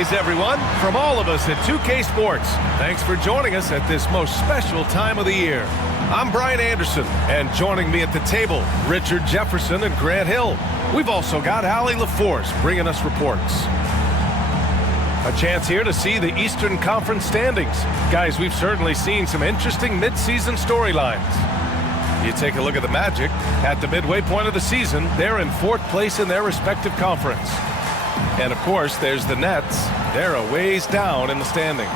holidays, everyone, from all of us at 2K Sports. Thanks for joining us at this most special time of the year. I'm Brian Anderson, and joining me at the table, Richard Jefferson and Grant Hill. We've also got Allie LaForce bringing us reports. A chance here to see the Eastern Conference standings. Guys, we've certainly seen some interesting mid-season storylines. You take a look at the Magic. At the midway point of the season, they're in 4th place in their respective conference. And, of course, there's the Nets. They're a ways down in the standings.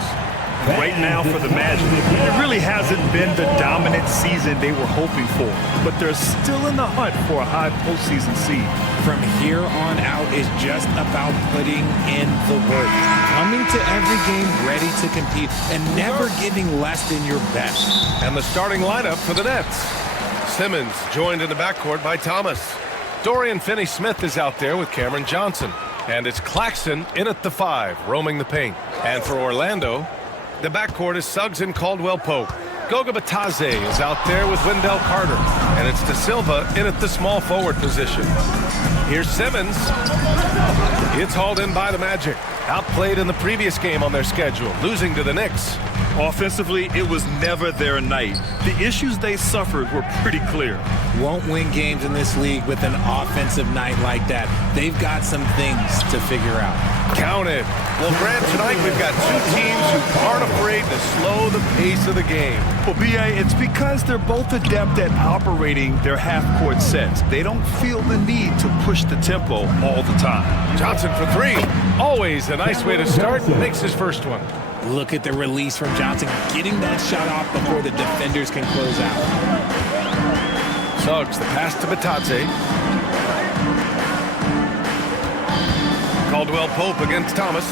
Right now for the Magic, it really hasn't been the dominant season they were hoping for, but they're still in the hunt for a high postseason seed. From here on out is just about putting in the work, coming to every game ready to compete, and never giving less than your best. And the starting lineup for the Nets. Simmons joined in the backcourt by Thomas. Dorian Finney-Smith is out there with Cameron Johnson. And it's Claxton in at the 5, roaming the paint. And for Orlando, the backcourt is Suggs and Caldwell-Pope. Goga Bitadze is out there with Wendell Carter. And it's De Silva in at the small forward position. Here's Simmons. It's hauled in by the Magic. Outplayed in the previous game on their schedule, losing to the Knicks. Offensively, it was never their night. The issues they suffered were pretty clear. Won't win games in this league with an offensive night like that. They've got some things to figure out. Count it. Well, Grant, tonight we've got two teams who aren't afraid to slow the pace of the game. Well, B.A., it's because they're both adept at operating their half-court sets. They don't feel the need to push the tempo all the time. Johnson for 3. Always a nice way to start. Makes his first one. Look at the release from Johnson, getting that shot off before the defenders can close out. Suggs, the pass to Bitadze. Caldwell-Pope against Thomas.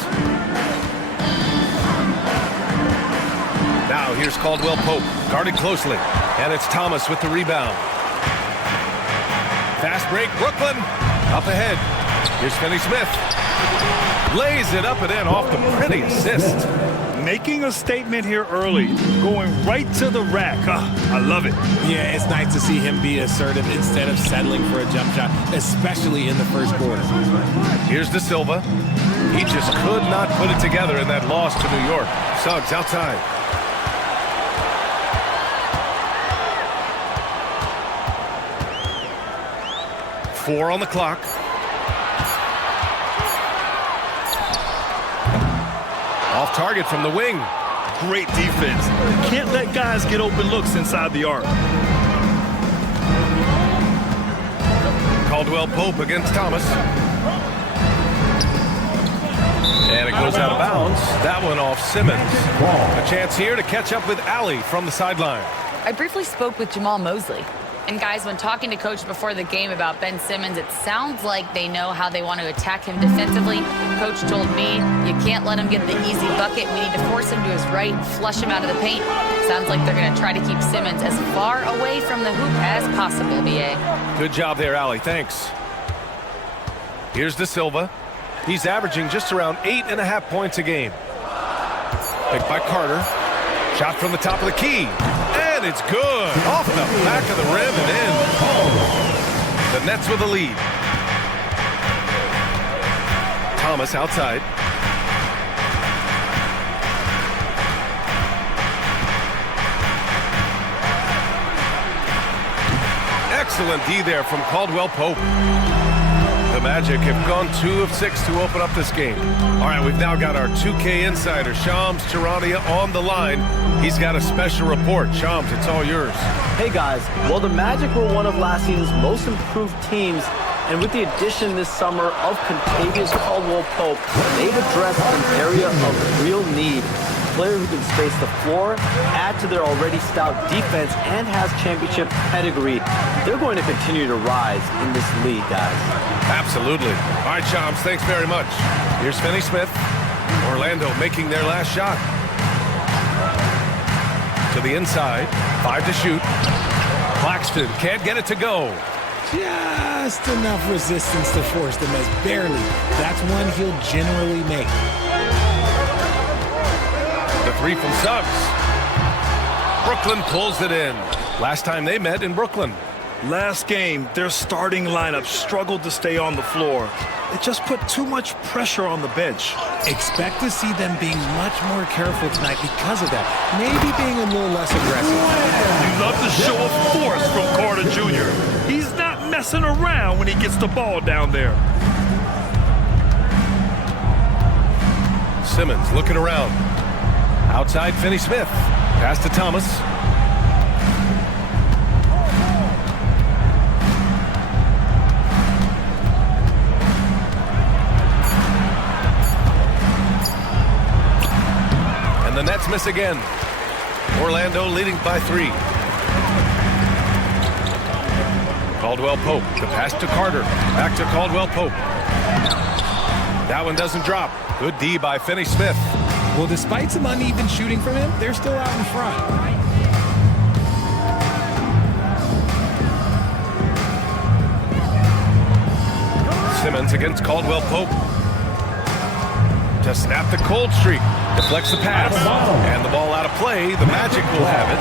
Now here's Caldwell-Pope, guarded closely. And it's Thomas with the rebound. Fast break, Brooklyn. Up ahead. Here's Finney-Smith. Lays it up and in off the pretty assist. Making a statement here early, going right to the rack. I love it. Yeah, it's nice to see him be assertive instead of settling for a jump shot, especially in the first quarter. Here's De Silva. He just could not put it together in that loss to New York. Suggs outside. Four on the clock. Off target from the wing. Great defense. Can't let guys get open looks inside the arc. Caldwell-Pope against Thomas. And it goes out of bounds. That one off Simmons. A chance here to catch up with Allie from the sideline. I briefly spoke with Jamal Mosley. And guys, when talking to Coach before the game about Ben Simmons, it sounds like they know how they want to attack him defensively. Coach told me, you can't let him get the easy bucket. We need to force him to his right and flush him out of the paint. Sounds like they're going to try to keep Simmons as far away from the hoop as possible, B.A. Good job there, Allie. Thanks. Here's De Silva. He's averaging just around 8.5 points a game. Picked by Carter. Shot from the top of the key. And it's good. Off the back of the rim and in. Oh. The Nets with the lead. Thomas outside. Excellent D there from Caldwell-Pope. The Magic have gone 2 of 6 to open up this game. All right, we've now got our 2K insider, Shams Charania, on the line. He's got a special report. Shams, it's all yours. Hey, guys. Well, the Magic were one of last season's most improved teams, and with the addition this summer of Contavious Caldwell-Pope, they've addressed an area of real need. A player who can space the floor, add to their already stout defense, and has championship pedigree. They're going to continue to rise in this league, guys. Absolutely. All right, Shams, thanks very much. Here's Finney-Smith. Orlando making their last shot. To the inside. 5 to shoot. Claxton can't get it to go. Just enough resistance to force the miss. Barely. That's one he'll generally make. The 3 from Suggs. Brooklyn pulls it in. Last time they met in Brooklyn. Last game, their starting lineup struggled to stay on the floor. It just put too much pressure on the bench. Expect to see them being much more careful tonight because of that. Maybe being a little less aggressive. You love the show of force from Carter Jr. He's not messing around when he gets the ball down there. Simmons looking around. Outside, Finney-Smith. Pass to Thomas. And the Nets miss again. Orlando leading by 3. Caldwell Pope. The pass to Carter. Back to Caldwell Pope. That one doesn't drop. Good D by Finney-Smith. Well, despite some uneven shooting from him, they're still out in front. Simmons against Caldwell Pope. To snap the cold streak. Deflects the pass. And the ball out of play. The Magic will have it.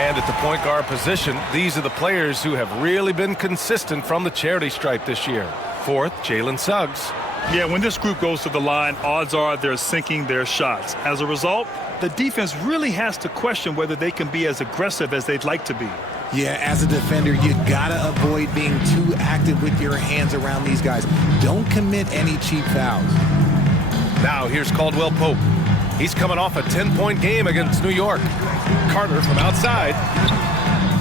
And at the point guard position, these are the players who have really been consistent from the charity stripe this year. Fourth, Jalen Suggs. Yeah, when this group goes to the line, odds are they're sinking their shots. As a result, the defense really has to question whether they can be as aggressive as they'd like to be. Yeah, as a defender, you gotta avoid being too active with your hands around these guys. Don't commit any cheap fouls. Now here's Caldwell Pope. He's coming off a 10-point game against New York. Carter from outside.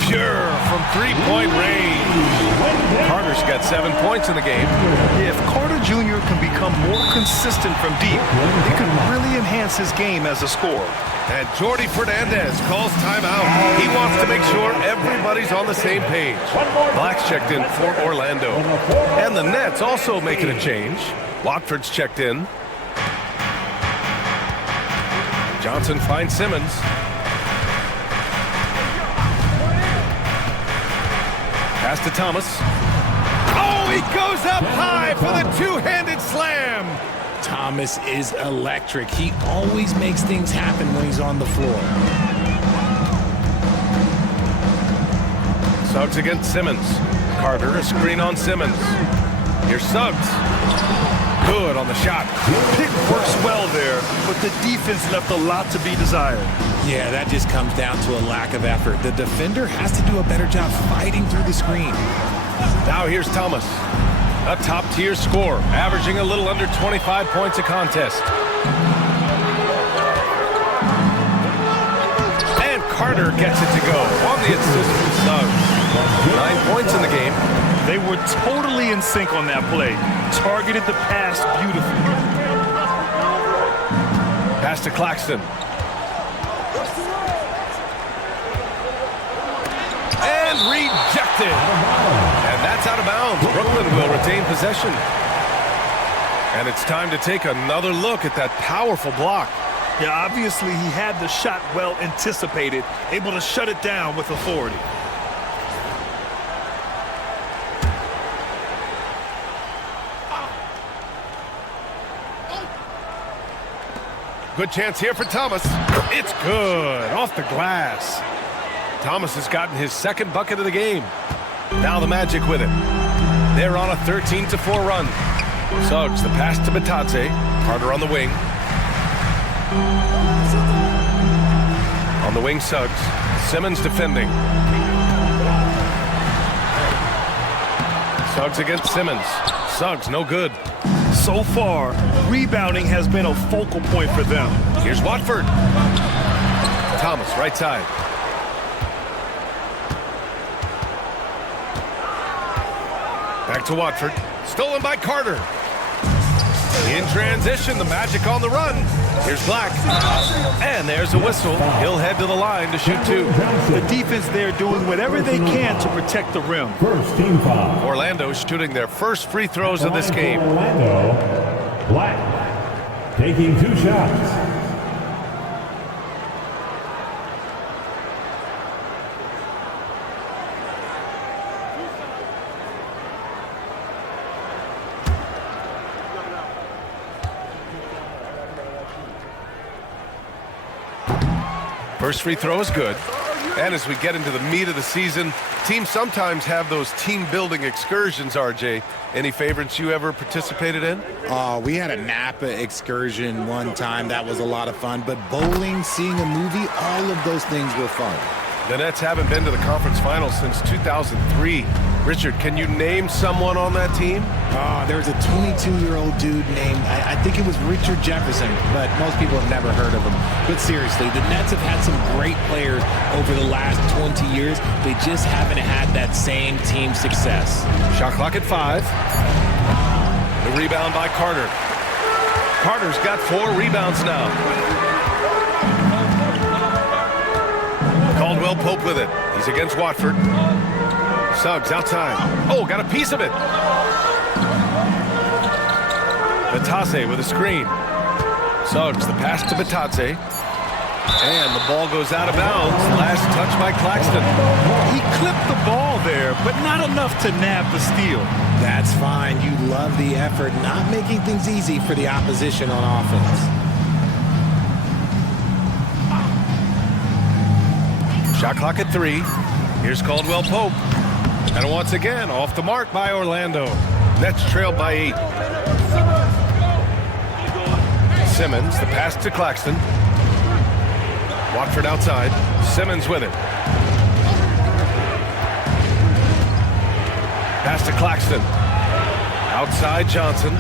Pure from three-point range. Carter's got 7 points in the game. If Carter Jr. can become more consistent from deep, he could really enhance his game as a scorer. And Jordi Fernandez calls timeout. He wants to make sure everybody's on the same page. Black's checked in for Orlando. And the Nets also making a change. Watford's checked in. Johnson finds Simmons. Pass to Thomas. Oh, he goes up high for the two-handed slam. Thomas is electric. He always makes things happen when he's on the floor. Suggs against Simmons. Carter, a screen on Simmons. Here's Suggs. Good on the shot. Pick works well there, but the defense left a lot to be desired. Yeah, that just comes down to a lack of effort. The defender has to do a better job fighting through the screen. Now here's Thomas. A top-tier scorer, averaging a little under 25 points a contest. And Carter gets it to go on the assist from Suggs. 9 points in the game. They were totally in sync on that play. Targeted the pass beautifully. Pass to Claxton. And rejected. And that's out of bounds. Brooklyn will retain possession. And it's time to take another look at that powerful block. Yeah, obviously he had the shot well anticipated, able to shut it down with authority. Good chance here for Thomas. It's good. Off the glass. Thomas has gotten his second bucket of the game. Now the Magic with it. They're on a 13-4 run. Suggs, the pass to Batadze. Carter on the wing. On the wing, Suggs. Simmons defending. Suggs against Simmons. Suggs, no good. So far, rebounding has been a focal point for them. Here's Watford. Thomas, right side. Back to Watford. Stolen by Carter. In transition, the Magic on the run. Here's Black. And there's a whistle. He'll head to the line to shoot 2. The defense there doing whatever they can to protect the rim. First team foul. Orlando shooting their first free throws of this game. Orlando, Black, taking 2 shots. First free throw is good. And as we get into the meat of the season, teams sometimes have those team-building excursions, RJ. Any favorites you ever participated in? We had a Napa excursion one time. That was a lot of fun. But bowling, seeing a movie, all of those things were fun. The Nets haven't been to the conference finals since 2003. Richard, can you name someone on that team? There's a 22-year-old dude named, I think it was Richard Jefferson, but most people have never heard of him. But seriously, the Nets have had some great players over the last 20 years. They just haven't had that same team success. Shot clock at 5. The rebound by Carter. Carter's got 4 rebounds now. Caldwell Pope with it. He's against Watford. Suggs outside. Oh, got a piece of it. Batase with a screen. Suggs, the pass to Batase. And the ball goes out of bounds. Last touch by Claxton. He clipped the ball there, but not enough to nab the steal. That's fine. You love the effort, not making things easy for the opposition on offense. Shot clock at 3. Here's Caldwell Pope. And once again, off the mark by Orlando. Nets trailed by 8. Simmons, the pass to Claxton. Watford outside. Simmons with it. Pass to Claxton. Outside Johnson.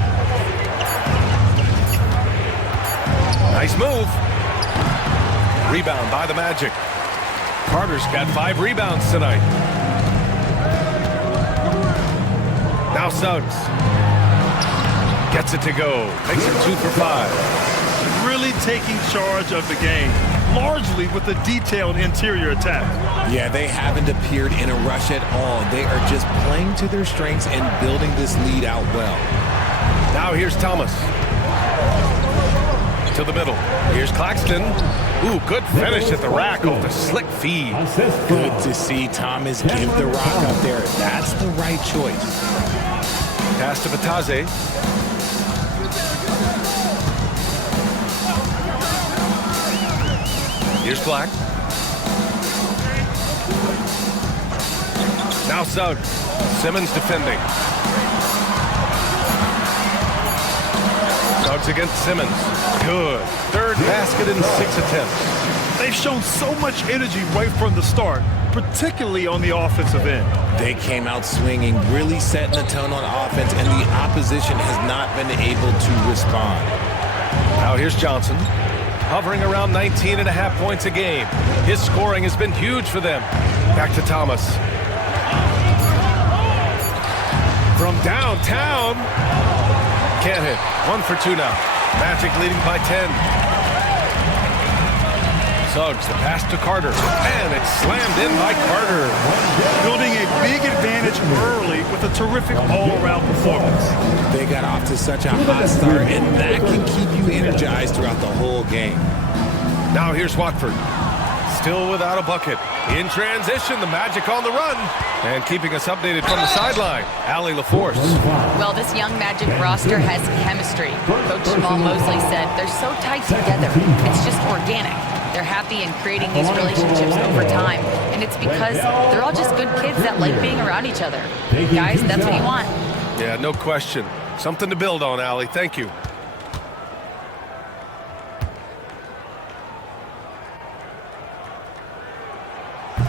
Nice move. Rebound by the Magic. Carter's got 5 rebounds tonight. Now Suggs. Gets it to go. Makes it 2 for 5. Really taking charge of the game, largely with a detailed interior attack. Yeah, they haven't appeared in a rush at all. They are just playing to their strengths and building this lead out well. Now here's Thomas. To the middle. Here's Claxton. Ooh, good finish at the rack off the slick feed. Good to see Thomas give the rock up there. That's the right choice. Pass to Batase. Here's Black. Now Suggs. Simmons defending. Suggs against Simmons. Good. 3rd basket in 6 attempts. They've shown so much energy right from the start, particularly on the offensive end. They came out swinging, really setting the tone on offense, and the opposition has not been able to respond. Now here's Johnson, hovering around 19.5 points a game. His scoring has been huge for them. Back to Thomas. From downtown. Can't hit. 1 for 2 now. Magic leading by 10. Suggs, the pass to Carter. And it's slammed in by Carter. Building a big advantage early with a terrific all-around performance. They got off to such a hot start, and that can keep you energized throughout the whole game. Now here's Watford. Still without a bucket. In transition, the Magic on the run. And keeping us updated from the sideline, Allie LaForce. Well, this young Magic roster has chemistry. Coach Jamal Mosley said they're so tight together. It's just organic. They're happy in creating these relationships over time. And it's because they're all just good kids that like being around each other. Guys, that's what you want. Yeah, no question. Something to build on, Allie. Thank you.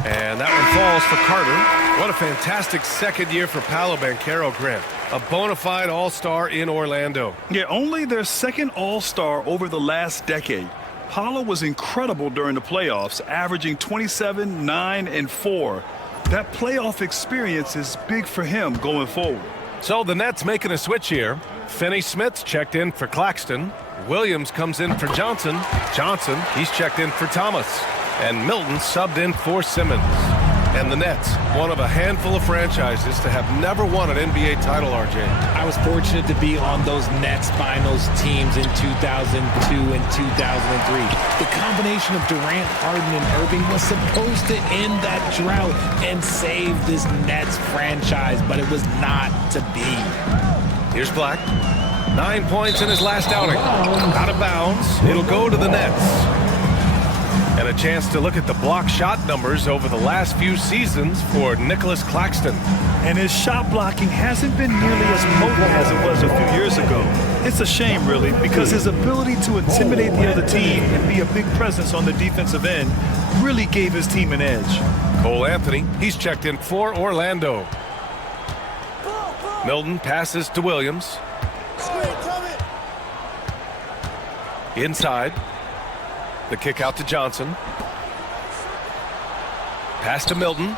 And that one falls for Carter. What a fantastic second year for Paolo Banchero, Grant. A bona fide all-star in Orlando. Yeah, only their second all-star over the last decade. Paolo was incredible during the playoffs, averaging 27, 9, and 4. That playoff experience is big for him going forward. So the Nets making a switch here. Finney-Smith's checked in for Claxton. Williams comes in for Johnson. Johnson, he's checked in for Thomas. And Milton subbed in for Simmons. And the Nets, one of a handful of franchises to have never won an NBA title, RJ. I was fortunate to be on those Nets finals teams in 2002 and 2003. The combination of Durant, Harden, and Irving was supposed to end that drought and save this Nets franchise, but it was not to be. Here's Black. 9 points in his last outing. Out of bounds. It'll go to the Nets. And a chance to look at the block shot numbers over the last few seasons for Nicholas Claxton. And his shot blocking hasn't been nearly as potent as it was a few years ago. It's a shame, really, because his ability to intimidate the other team and be a big presence on the defensive end really gave his team an edge. Cole Anthony, he's checked in for Orlando. Milton passes to Williams. Inside. The kick out to Johnson. Pass to Milton.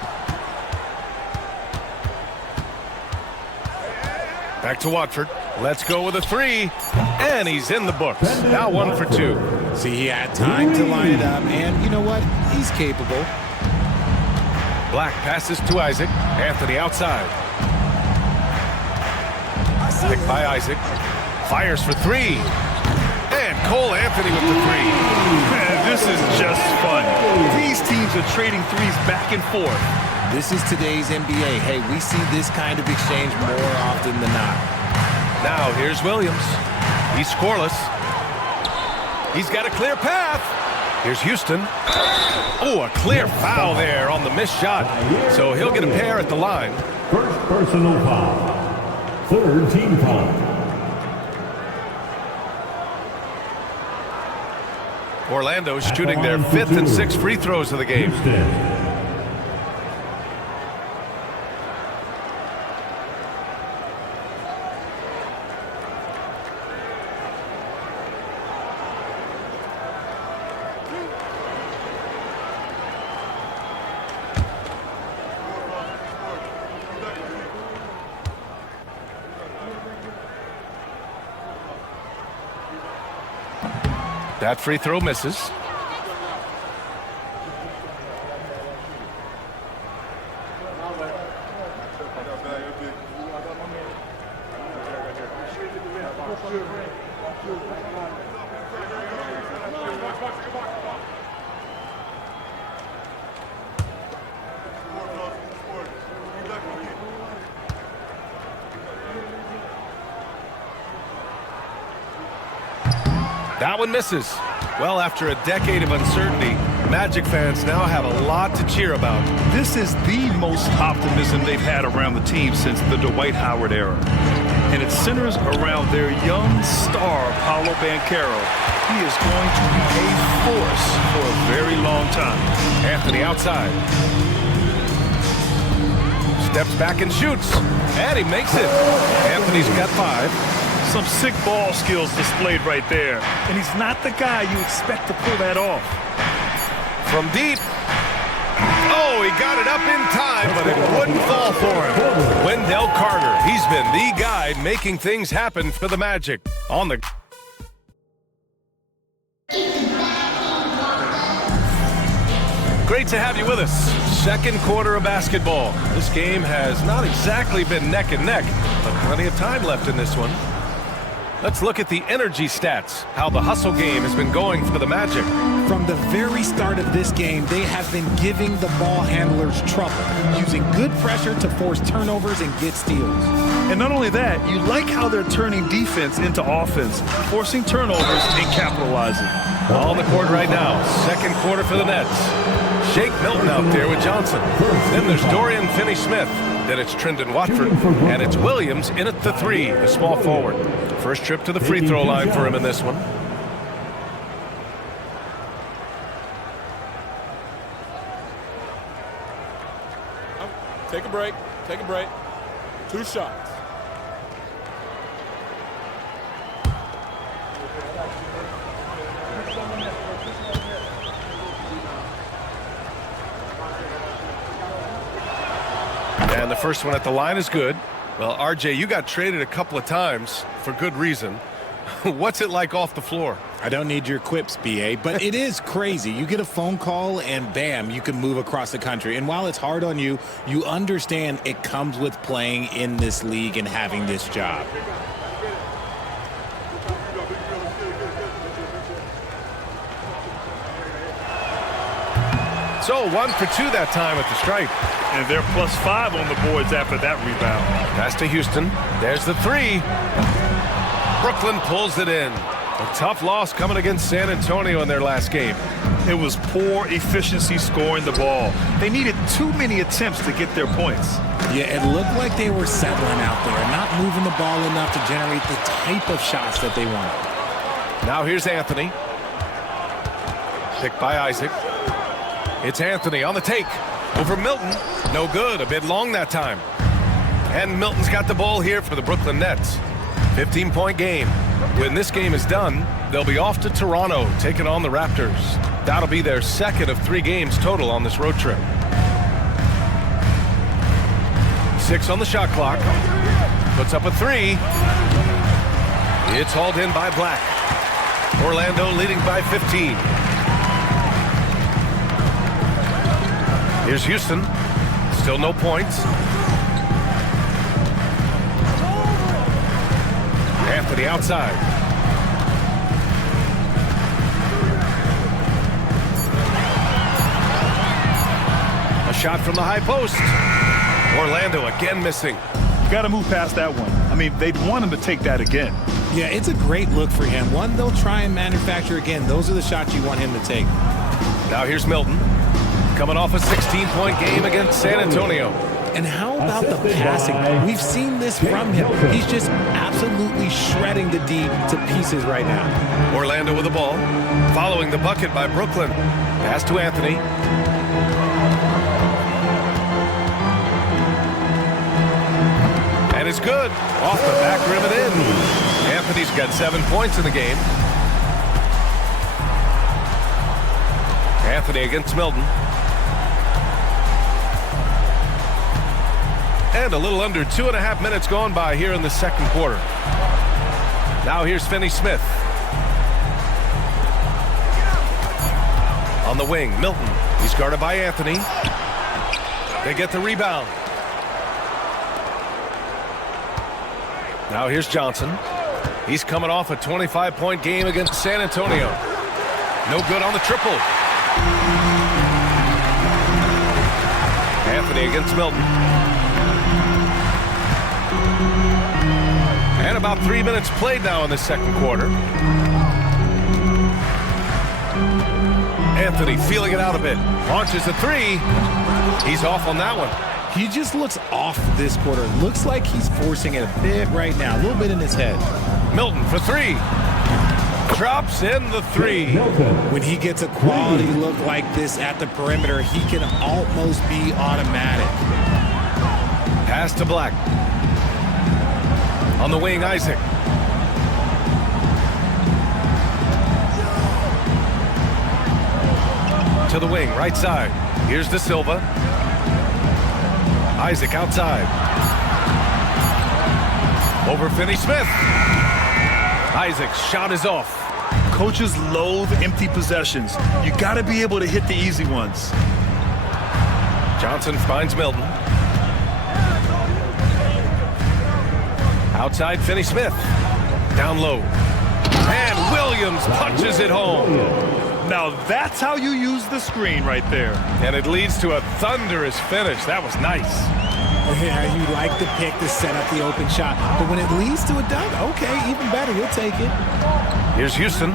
Back to Watford. Let's go with a three. And he's in the books. Now 1 for 2. See, he had time to line it up, and you know what? He's capable. Black passes to Isaac. Anthony outside. Picked by Isaac. Fires for three. And Cole Anthony with the three. Man, this is just fun. These teams are trading threes back and forth. This is today's NBA. Hey, we see this kind of exchange more often than not. Now here's Williams. He's scoreless. He's got a clear path. Here's Houston. Oh, a clear foul there on the missed shot. So he'll get a pair at the line. First personal foul. Third team foul. Orlando's shooting their 5th and 6th free throws of the game. That free throw misses. That one misses. Well, after a decade of uncertainty, Magic fans now have a lot to cheer about. This is the most optimism they've had around the team since the Dwight Howard era. And it centers around their young star, Paolo Banchero. He is going to be a force for a very long time. Anthony outside. Steps back and shoots. And he makes it. Anthony's got 5. Some sick ball skills displayed right there. And he's not the guy you expect to pull that off. From deep. Oh, he got it up in time, but it wouldn't fall for him. Wendell Carter, he's been the guy making things happen for the Magic. On the... Great to have you with us. Second quarter of basketball. This game has not exactly been neck and neck, but plenty of time left in this one. Let's look at the energy stats, how the hustle game has been going for the Magic. From the very start of this game, they have been giving the ball handlers trouble, using good pressure to force turnovers and get steals. And not only that, you like how they're turning defense into offense, forcing turnovers and capitalizing. On the court right now, second quarter for the Nets. Shake Milton out there with Johnson. Then there's Dorian Finney-Smith. Then it's Trendon Watford. And it's Williams in at the 3, the small forward. First trip to the free throw line for him in this one. Take a break. Take a break. 2 shots. And the first one at the line is good. Well, RJ, you got traded a couple of times for good reason. What's it like off the floor? I don't need your quips, BA, but it is crazy. You get a phone call and bam, you can move across the country. And while it's hard on you, you understand it comes with playing in this league and having this job. So 1 for 2 that time at the stripe. And they're +5 on the boards after that rebound. Pass to Houston. There's the 3. Brooklyn pulls it in. A tough loss coming against San Antonio in their last game. It was poor efficiency scoring the ball. They needed too many attempts to get their points. Yeah, it looked like they were settling out there, not moving the ball enough to generate the type of shots that they wanted. Now here's Anthony. Picked by Isaac. It's Anthony on the take. Over Milton. No good. A bit long that time. And Milton's got the ball here for the Brooklyn Nets. 15-point game. When this game is done, they'll be off to Toronto, taking on the Raptors. That'll be their second of 3 games total on this road trip. 6 on the shot clock. Puts up a 3. It's hauled in by Black. Orlando leading by 15. Here's Houston. Still no points. Anthony outside. A shot from the high post. Orlando again missing. Got to move past that one. I mean, they'd want him to take that again. Yeah, it's a great look for him. One they'll try and manufacture again. Those are the shots you want him to take. Now here's Milton. Coming off a 16-point game against San Antonio. And how about the passing? We've seen this from him. He's just absolutely shredding the D to pieces right now. Orlando with the ball. Following the bucket by Brooklyn. Pass to Anthony. And it's good. Off the back rim and in. Anthony's got 7 points in the game. Anthony against Milton. And a little under 2.5 minutes gone by here in the second quarter. Now here's Finney-Smith. On the wing, Milton. He's guarded by Anthony. They get the rebound. Now here's Johnson. He's coming off a 25-point game against San Antonio. No good on the triple. Anthony against Milton. And about 3 minutes played now in the second quarter. Anthony feeling it out a bit. Launches a 3. He's off on that one. He just looks off this quarter. Looks like he's forcing it a bit right now. A little bit in his head. Milton for 3. Drops in the 3. When he gets a quality look like this at the perimeter, he can almost be automatic. Pass to Black. On the wing, Isaac. To the wing, right side. Here's De Silva. Isaac outside. Over Finney-Smith. Isaac's shot is off. Coaches loathe empty possessions. You got to be able to hit the easy ones. Johnson finds Milton. Outside Finney-Smith. Down low. And Williams punches it home. Now that's how you use the screen right there. And it leads to a thunderous finish. That was nice. Yeah, you like the pick to set up the open shot. But when it leads to a dunk, okay, even better. You'll take it. Here's Houston.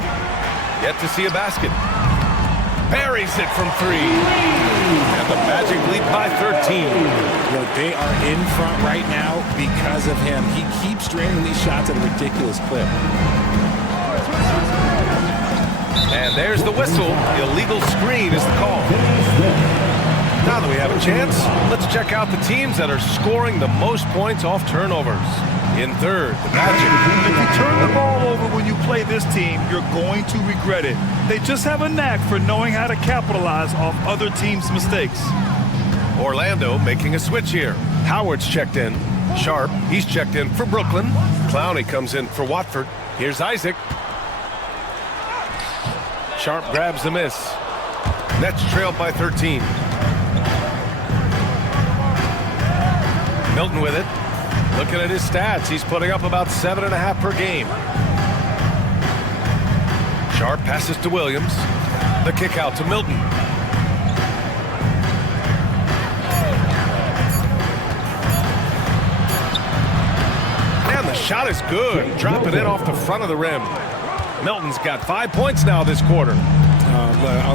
Yet to see a basket. Buries it from 3. And the Magic lead by 13. Look, they are in front right now because of him. He keeps draining these shots at a ridiculous clip. And there's the whistle. Illegal screen is the call. Now that we have a chance, let's check out the teams that are scoring the most points off turnovers. In third, the Magic. If you turn the ball over when you play this team, you're going to regret it. They just have a knack for knowing how to capitalize off other teams' mistakes. Orlando making a switch here. Howard's checked in. Sharp, he's checked in for Brooklyn. Clowney comes in for Watford. Here's Isaac. Sharp grabs the miss. Nets trailed by 13. Milton with it. Looking at his stats, he's putting up about 7.5 per game. Sharp passes to Williams. The kick out to Milton. And the shot is good. Drop it in off the front of the rim. Milton's got 5 points now this quarter.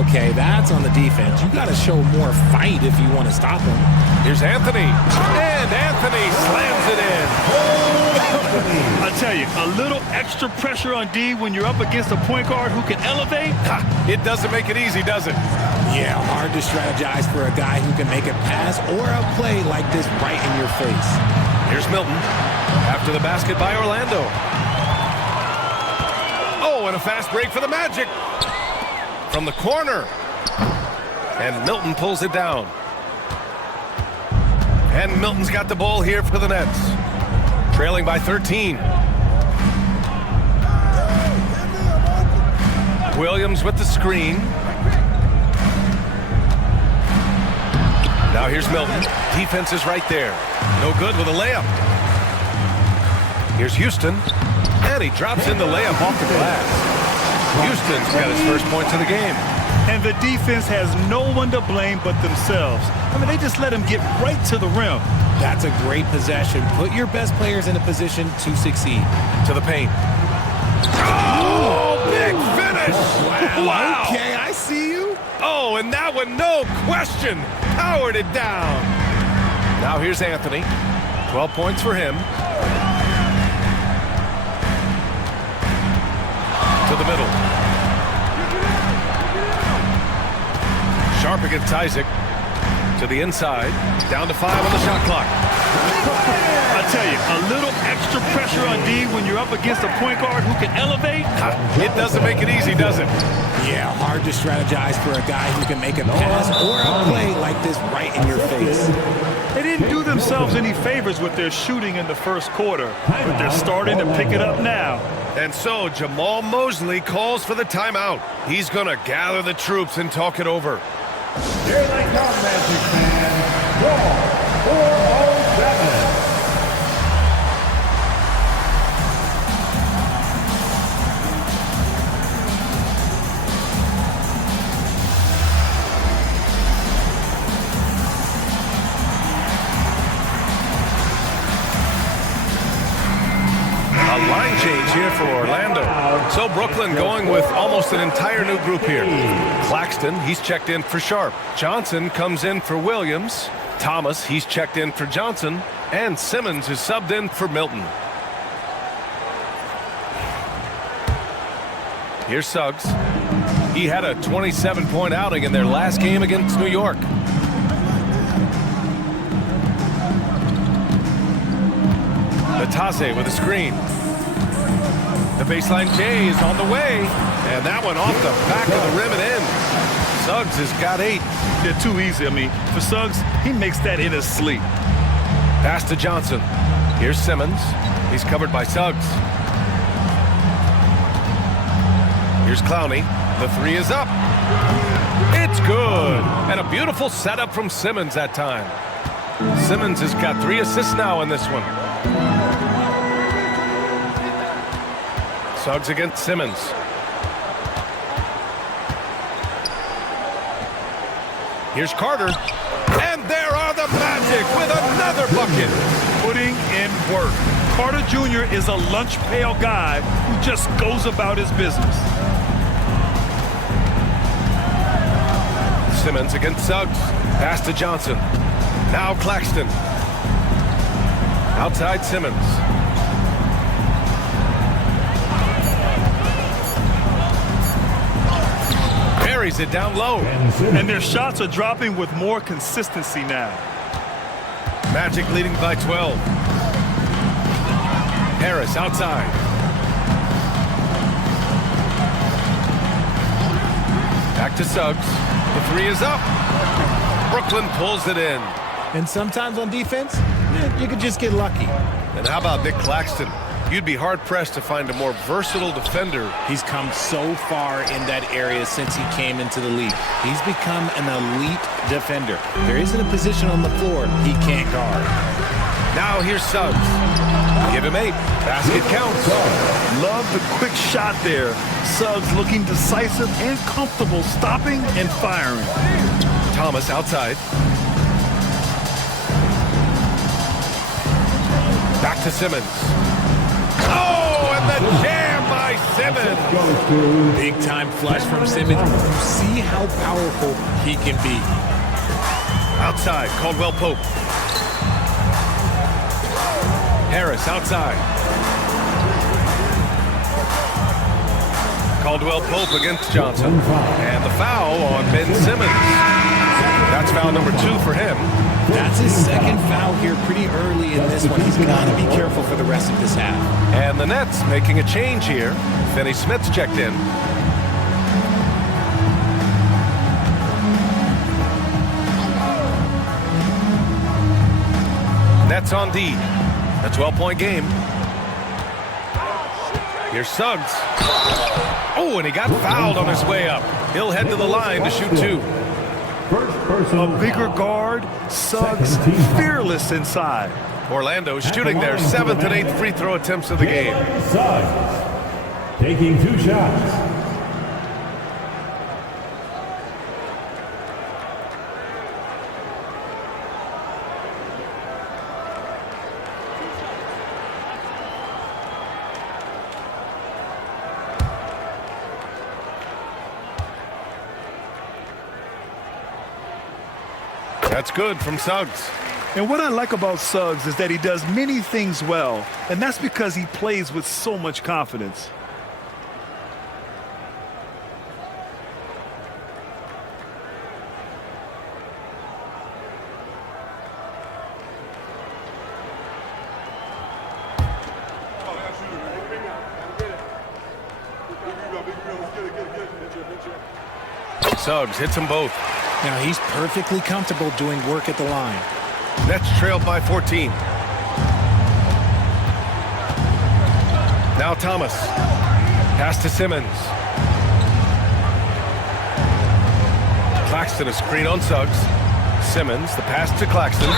Okay, that's on the defense. You got to show more fight if you want to stop him. Here's Anthony. And Anthony slams it in. I tell you, a little extra pressure on D when you're up against a point guard who can elevate. It doesn't make it easy, does it? Yeah, hard to strategize for a guy who can make a pass or a play like this right in your face. Here's Milton. After the basket by Orlando. Oh, and a fast break for the Magic. From the corner. And Milton pulls it down. And Milton's got the ball here for the Nets. Trailing by 13. Williams with the screen. Now here's Milton. Defense is right there. No good with a layup. Here's Houston. And he drops in the layup off the glass. Houston's got his first points of the game. And the defense has no one to blame but themselves. I mean, they just let him get right to the rim. That's a great possession. Put your best players in a position to succeed. To the paint. Oh, big finish. Wow. Okay, I see you. Oh, and that one, no question, powered it down. Now here's Anthony. 12 points for him. To the middle. Sharp against Isaac. To the inside. Down to 5 on the shot clock. I tell you, a little extra pressure on D when you're up against a point guard who can elevate. It doesn't make it easy, does it? Yeah, hard to strategize for a guy who can make a pass or a play like this right in your face. They didn't do themselves any favors with their shooting in the first quarter, but they're starting to pick it up now. And so Jamal Mosley calls for the timeout. He's going to gather the troops and talk it over. Here they come, Magic fans. Ball 407. A line change here for Orlando. So Brooklyn going with almost an entire new group here. Claxton, he's checked in for Sharp. Johnson comes in for Williams. Thomas, he's checked in for Johnson. And Simmons is subbed in for Milton. Here's Suggs. He had a 27-point outing in their last game against New York. Natase with a screen. The baseline J is on the way. And that one off the back of the rim and in. Suggs has got 8. They're too easy. I mean, for Suggs, he makes that in his sleep. Pass to Johnson. Here's Simmons. He's covered by Suggs. Here's Clowney. The 3 is up. It's good. And a beautiful setup from Simmons that time. Simmons has got 3 assists now in this one. Suggs against Simmons. Here's Carter. And there are the Magic with another bucket. Putting in work. Carter Jr. is a lunch pail guy who just goes about his business. Simmons against Suggs. Pass to Johnson. Now Claxton. Outside Simmons. Buries it down low. And their shots are dropping with more consistency now. Magic leading by 12. Harris outside. Back to Suggs. The 3 is up. Brooklyn pulls it in. And sometimes on defense, you could just get lucky. And how about Nick Claxton? You'd be hard-pressed to find a more versatile defender. He's come so far in that area since he came into the league. He's become an elite defender. There isn't a position on the floor he can't guard. Now here's Suggs. Give him 8. Basket counts. Love the quick shot there. Suggs looking decisive and comfortable stopping and firing. Thomas outside. Back to Simmons. Oh, and the jam by Simmons. Big time flush from Simmons. See how powerful he can be. Outside, Caldwell Pope. Harris outside. Caldwell Pope against Johnson. And the foul on Ben Simmons. That's foul number 2 for him. That's his second foul here pretty early in this one. He's got to be careful for the rest of this half. And the Nets making a change here. Finney Smith's checked in. Nets on D. A 12-point game. Here's Suggs. Oh, and he got fouled on his way up. He'll head to the line to shoot 2. A bigger guard, Suggs fearless inside. Orlando shooting their 7th and 8th free throw attempts of the game. Suggs taking 2 shots. That's good from Suggs. And what I like about Suggs is that he does many things well, and that's because he plays with so much confidence. Suggs hits them both. Now he's perfectly comfortable doing work at the line. Nets trailed by 14. Now Thomas. Pass to Simmons. Claxton a screen on Suggs. Simmons, the pass to Claxton.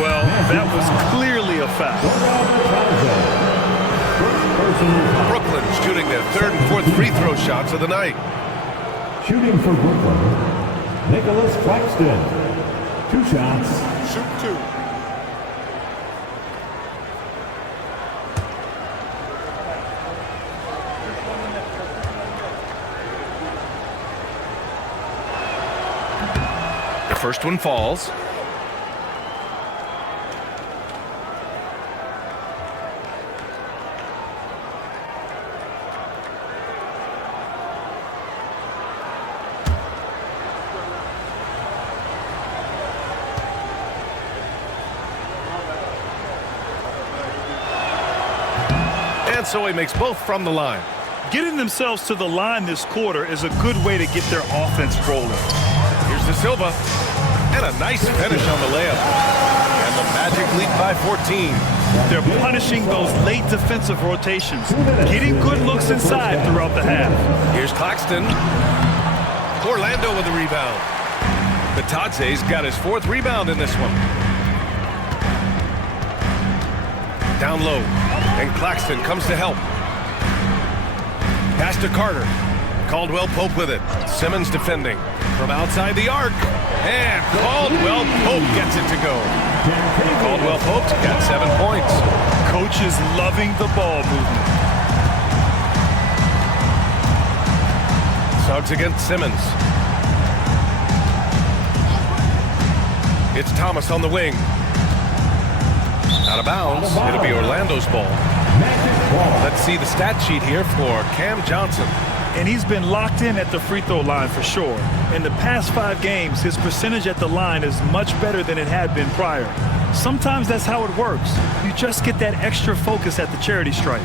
Well, that was clearly a foul. Brooklyn shooting their 3rd and 4th free throw shots of the night. Shooting for Brooklyn, Nicholas Claxton. 2 shots. Shoot 2. The first one falls. And so he makes both from the line. Getting themselves to the line this quarter is a good way to get their offense rolling. Here's De Silva. And a nice finish on the layup. And the Magic lead by 14. They're punishing those late defensive rotations, getting good looks inside throughout the half. Here's Claxton. Orlando with the rebound. Batadze's got his 4th rebound in this one. Down low. And Claxton comes to help. Pass to Carter. Caldwell Pope with it. Simmons defending. From outside the arc. And Caldwell Pope gets it to go. Caldwell Pope's got 7 points. Coach is loving the ball movement. Suggs against Simmons. It's Thomas on the wing. Out of bounds. It'll be Orlando's ball. Let's see the stat sheet here for Cam Johnson. And he's been locked in at the free throw line for sure. In the past 5 games, his percentage at the line is much better than it had been prior. Sometimes that's how it works. You just get that extra focus at the charity stripe.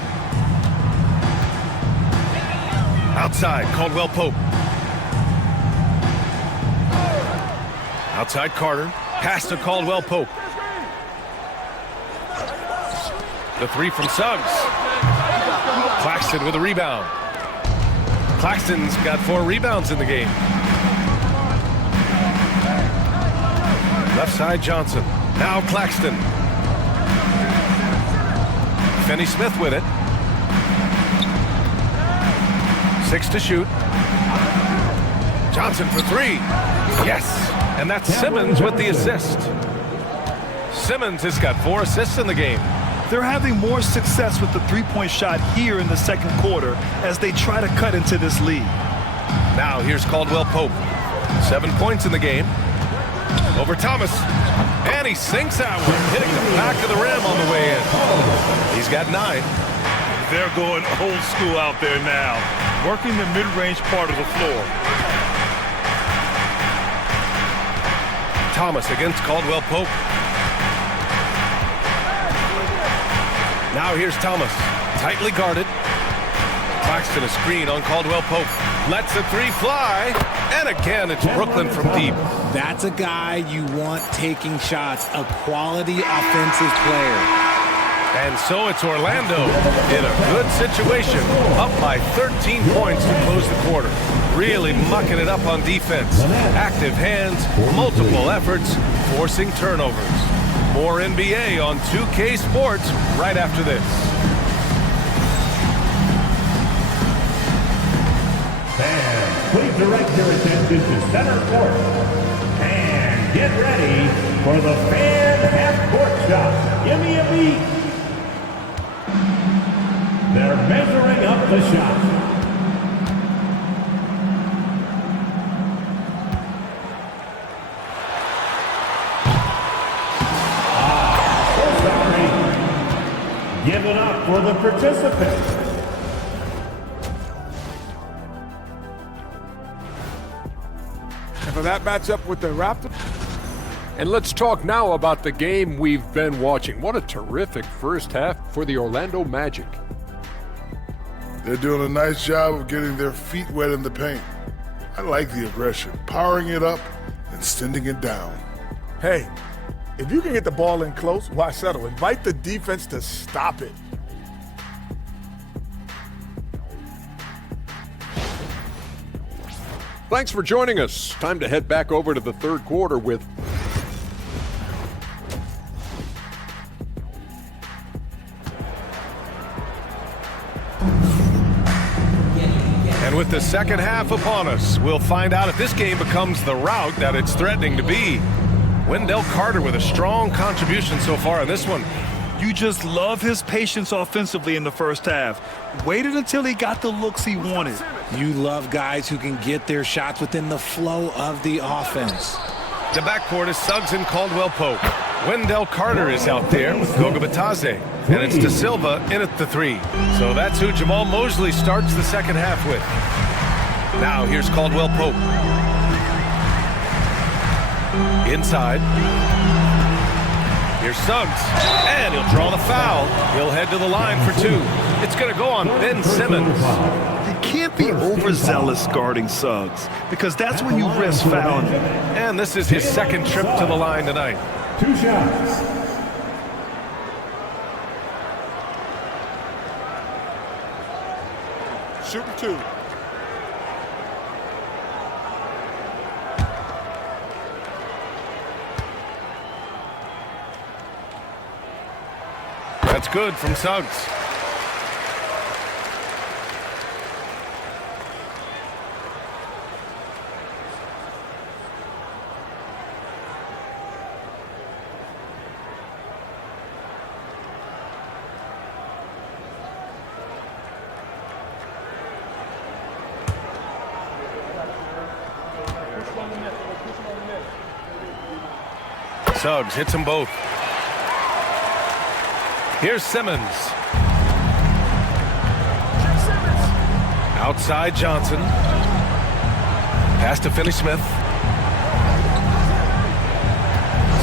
Outside, Caldwell Pope. Outside Carter. Pass to Caldwell Pope. The 3 from Suggs. Claxton with a rebound. Claxton's got 4 rebounds in the game. Left side Johnson. Now Claxton. Finney Smith with it. 6 to shoot. Johnson for 3. Yes. And that's Simmons with the assist. Simmons has got 4 assists in the game. They're having more success with the three-point shot here in the second quarter as they try to cut into this lead. Now here's Caldwell Pope. 7 points in the game. Over Thomas. And he sinks that one, hitting the back of the rim on the way in. He's got 9. They're going old school out there now, working the mid-range part of the floor. Thomas against Caldwell Pope. Now here's Thomas, tightly guarded. Claxton a screen on Caldwell Pope. Lets the 3 fly. And again, it's Brooklyn from deep. That's a guy you want taking shots, a quality offensive player. And so it's Orlando in a good situation, up by 13 points to close the quarter. Really mucking it up on defense. Active hands, multiple efforts, forcing turnovers. More NBA on 2K Sports right after this. Fans, please direct your attention to center court. And get ready for the fan half-court shot. Give me a beat. They're measuring up the shot. Give it up for the participants. And for that matchup with the Raptors. And let's talk now about the game we've been watching. What a terrific first half for the Orlando Magic. They're doing a nice job of getting their feet wet in the paint. I like the aggression, powering it up and sending it down. Hey, if you can get the ball in close, why settle? Invite the defense to stop it. Thanks for joining us. Time to head back over to the third quarter with And with the second half upon us, we'll find out if this game becomes the rout that it's threatening to be. Wendell Carter with a strong contribution so far in this one. You just love his patience offensively in the first half. Waited until he got the looks he wanted. You love guys who can get their shots within the flow of the offense. The backcourt is Suggs and Caldwell Pope. Wendell Carter is out there with Goga Bitadze. And it's De Silva in at the 3. So that's who Jamal Mosley starts the second half with. Now here's Caldwell Pope. Inside. Here's Suggs. And he'll draw the foul. He'll head to the line for 2. It's going to go on Ben Simmons. You can't be overzealous guarding Suggs because that's when you risk fouling him. And this is his second trip to the line tonight. 2 shots. shooting 2. That's good from Suggs. Suggs hits them both. Here's Simmons. Outside Johnson. Pass to Finney-Smith.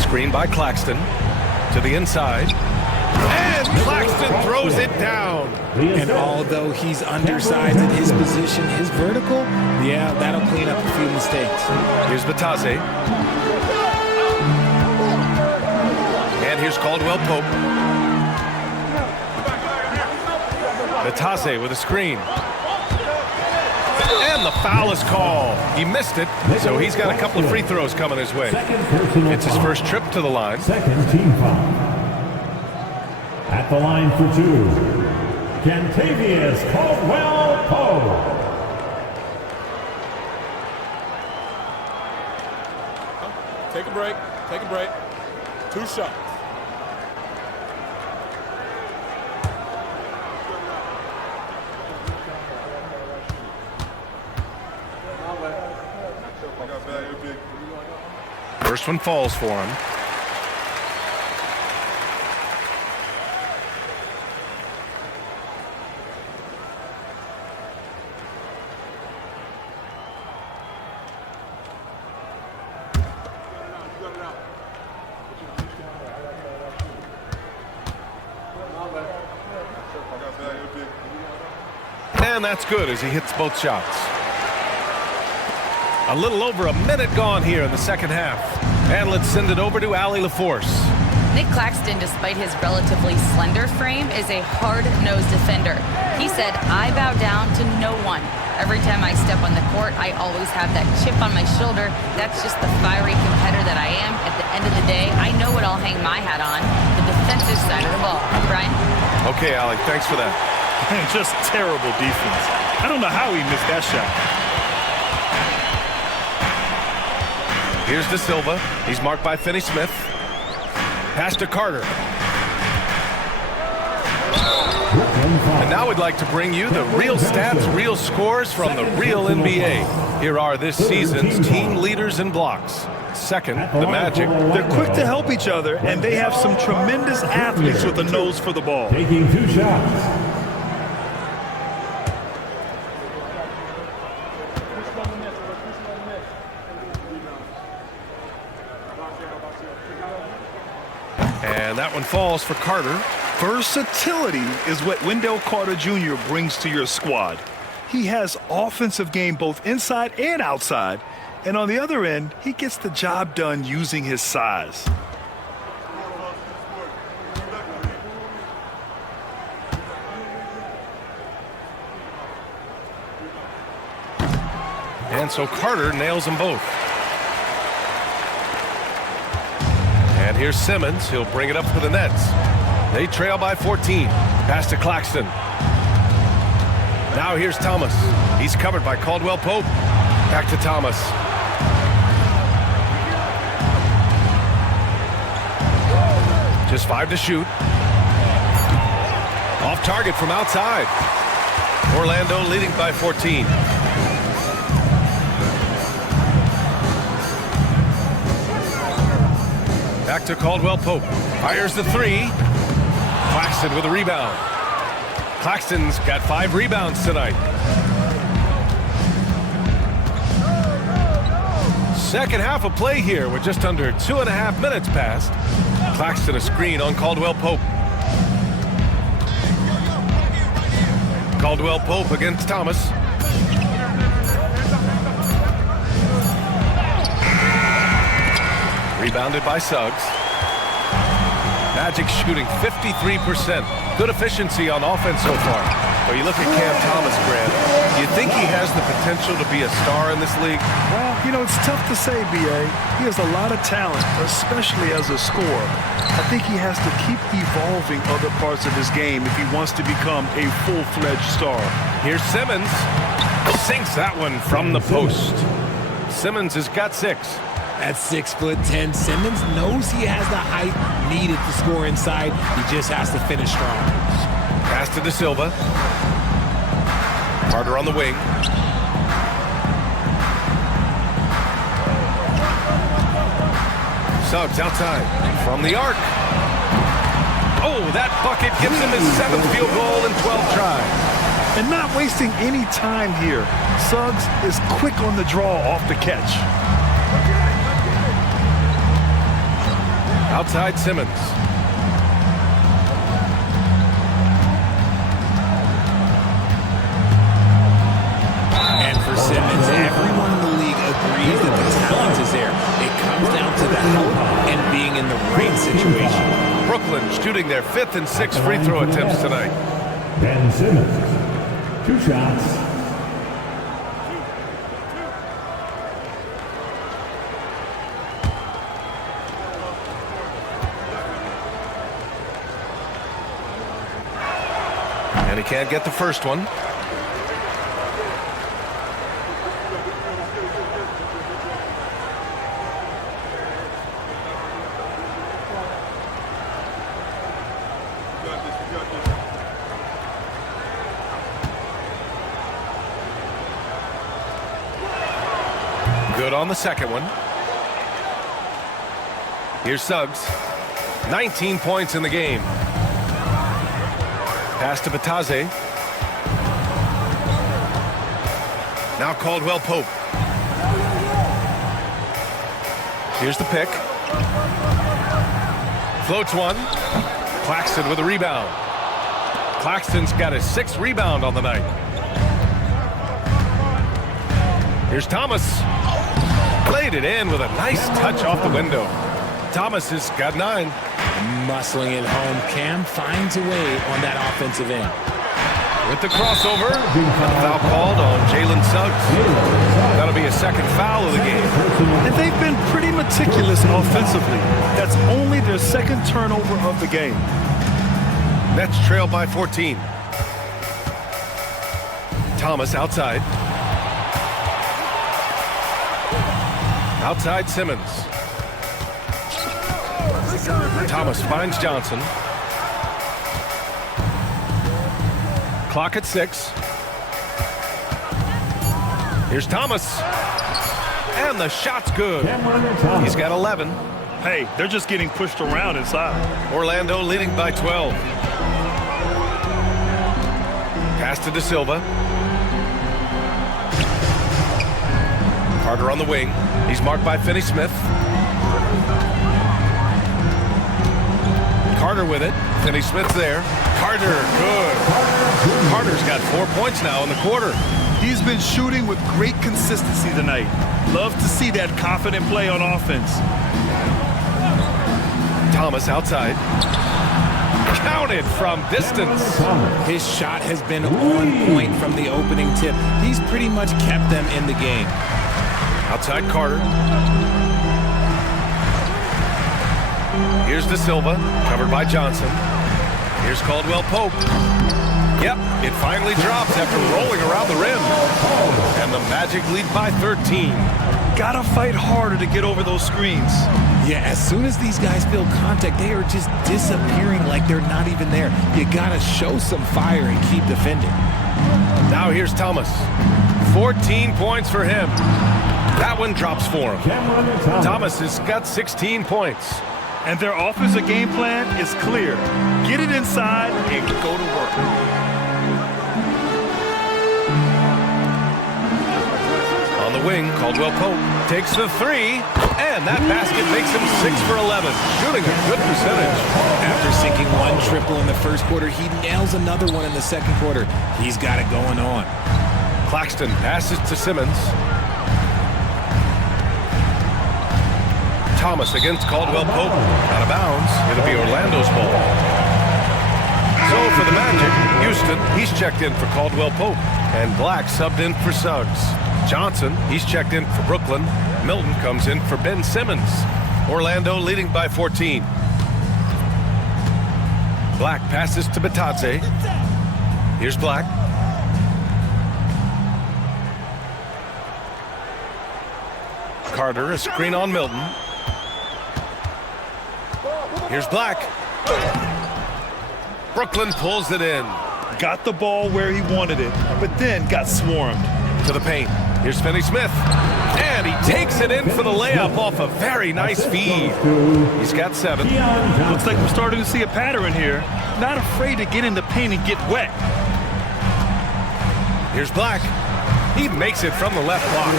Screen by Claxton. To the inside. And Claxton throws it down. And although he's undersized at his position, his vertical, yeah, that'll clean up a few mistakes. Here's Bitadze. And here's Caldwell Pope. Bitadze with a screen. And the foul is called. He missed it, so he's got a couple of free throws coming his way. It's his first trip to the line. Second team foul. At the line for 2, Kentavious Caldwell-Pope. Take a break. Take a break. 2 shots. First one falls for him. And that's good as he hits both shots. A little over a minute gone here in the second half. And let's send it over to Allie LaForce. Nick Claxton, despite his relatively slender frame, is a hard-nosed defender. He said, "I bow down to no one. Every time I step on the court, I always have that chip on my shoulder. That's just the fiery competitor that I am. At the end of the day, I know what I'll hang my hat on, the defensive side of the ball." Brian? Okay, Allie, thanks for that. Man, just terrible defense. I don't know how he missed that shot. Here's De Silva. He's marked by Finney-Smith. Pass to Carter. And now we'd like to bring you the real stats, real scores from the real NBA. Here are this season's team leaders in blocks. Second, the Magic. They're quick to help each other, and they have some tremendous athletes with a nose for the ball. Taking 2 shots. And that one falls for Carter. Versatility is what Wendell Carter Jr. brings to your squad. He has offensive game both inside and outside. And on the other end, he gets the job done using his size. And so Carter nails them both. And here's Simmons. He'll bring it up for the Nets. They trail by 14. Pass to Claxton. Now here's Thomas. He's covered by Caldwell Pope. Back to Thomas. Just 5 to shoot. Off target from outside. Orlando leading by 14. Back to Caldwell Pope. Fires the 3. Claxton with a rebound. Claxton's got 5 rebounds tonight. Second half of play here with just under 2.5 minutes passed. Claxton a screen on Caldwell Pope. Caldwell Pope against Thomas. Rebounded by Suggs. Magic shooting 53%. Good efficiency on offense so far. But you look at Cam Thomas, Grant. Do you think he has the potential to be a star in this league? Well, you know, it's tough to say, B.A. He has a lot of talent, especially as a scorer. I think he has to keep evolving other parts of his game if he wants to become a full-fledged star. Here's Simmons. Sinks that one from the post. Simmons has got 6. At 6'10", Simmons knows he has the height needed to score inside. He just has to finish strong. Pass to De Silva. Carter on the wing. Suggs outside from the arc. Oh, that bucket gives him his 7th field goal in 12 tries. And not wasting any time here. Suggs is quick on the draw off the catch. Outside Simmons. And for Simmons, everyone in the league agrees that the talent is there. It comes down to the help and being in the right situation. Brooklyn shooting their 5th and 6th free throw attempts tonight. Ben Simmons, 2 shots. And he can't get the first one. Good on the second one. Here's Suggs. 19 points in the game. Pass to Batadze. Now Caldwell Pope. Here's the pick. Floats one. Claxton with a rebound. Claxton's got his 6th rebound on the night. Here's Thomas. Played it in with a nice touch off the window. Thomas has got 9. Muscling it home. Cam finds a way on that offensive end. With the crossover, a foul called on Jalen Suggs. That'll be a 2nd foul of the game. And they've been pretty meticulous offensively. That's only their 2nd turnover of the game. Nets trail by 14. Thomas outside. Outside Simmons. Thomas finds Johnson. Clock at 6. Here's Thomas. And the shot's good. He's got 11. Hey, they're just getting pushed around inside. Orlando leading by 12. Pass to De Silva. Carter on the wing. He's marked by Finney-Smith. Carter with it. Finney-Smith's there. Carter, good. Carter's got 4 points now in the quarter. He's been shooting with great consistency tonight. Love to see that confident play on offense. Thomas outside. Counted from distance. His shot has been on point from the opening tip. He's pretty much kept them in the game. Outside Carter. Here's De Silva, covered by Johnson. Here's Caldwell Pope. Yep, it finally drops after rolling around the rim. And the Magic lead by 13. Gotta fight harder to get over those screens. Yeah, as soon as these guys feel contact, they are just disappearing like they're not even there. You gotta show some fire and keep defending. Now here's Thomas. 14 points for him. That one drops for him. Thomas has got 16 points. And their offensive game plan is clear. Get it inside and go to work. On the wing, Caldwell Pope takes the 3, and that basket makes him 6 for 11, shooting a good percentage. After sinking 1 triple in the first quarter, he nails another one in the second quarter. He's got it going on. Claxton passes to Simmons. Thomas against Caldwell Pope. Out of bounds. It'll be Orlando's ball. So for the Magic, Houston, he's checked in for Caldwell Pope. And Black subbed in for Suggs. Johnson, he's checked in for Brooklyn. Milton comes in for Ben Simmons. Orlando leading by 14. Black passes to Batadze. Here's Black. Carter, a screen on Milton. Here's Black. Brooklyn pulls it in. Got the ball where he wanted it, but then got swarmed. To the paint. Here's Finney-Smith. And he takes it in for the layup off a very nice feed. He's got 7. Looks like we're starting to see a pattern here. Not afraid to get in the paint and get wet. Here's Black. He makes it from the left block.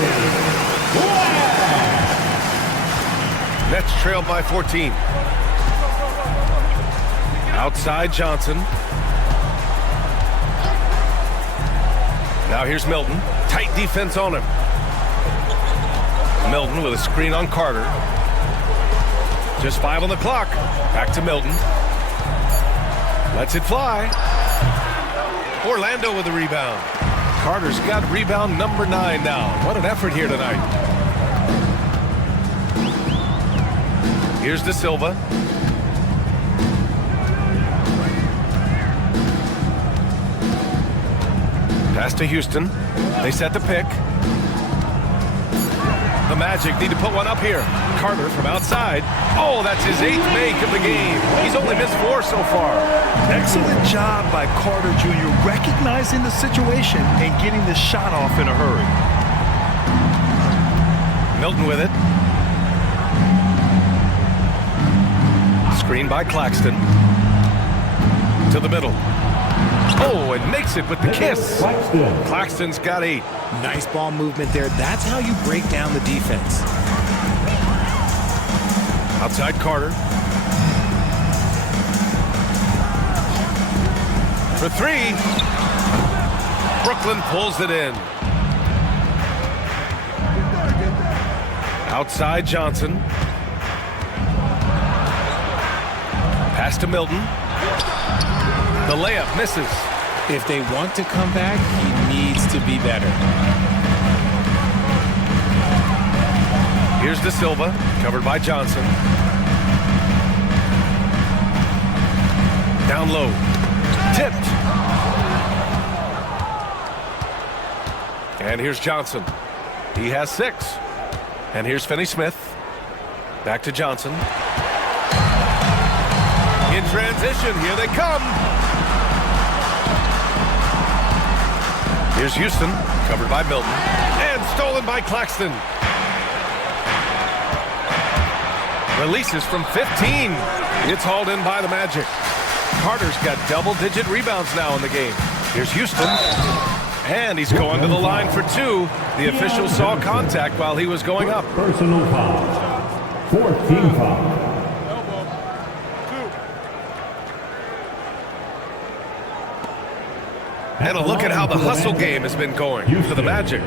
Nets trail by 14. Outside Johnson. Now here's Milton. Tight defense on him. Milton with a screen on Carter. Just 5 on the clock. Back to Milton. Lets it fly. Orlando with the rebound. Carter's got rebound number 9 now. What an effort here tonight. Here's De Silva. Pass to Houston. They set the pick. The Magic need to put one up here. Carter from outside. Oh, that's his 8th make of the game. He's only missed 4 so far. Excellent job by Carter Jr. recognizing the situation and getting the shot off in a hurry. Milton with it. Screen by Claxton. To the middle. Oh, and makes it with the kiss. Claxton's got 8. Nice ball movement there. That's how you break down the defense. Outside Carter. For 3. Brooklyn pulls it in. Outside Johnson. Pass to Milton. The layup misses. If they want to come back, he needs to be better. Here's De Silva, covered by Johnson. Down low. Tipped. And here's Johnson. He has 6. And here's Finney-Smith. Back to Johnson. In transition, here they come. Here's Houston, covered by Milton. And stolen by Claxton. Releases from 15. It's hauled in by the Magic. Carter's got double-digit rebounds now in the game. Here's Houston. And he's going to the line for 2. The official saw contact while he was going up. Personal foul. 14 foul. And a look at how the hustle game has been going for the Magic.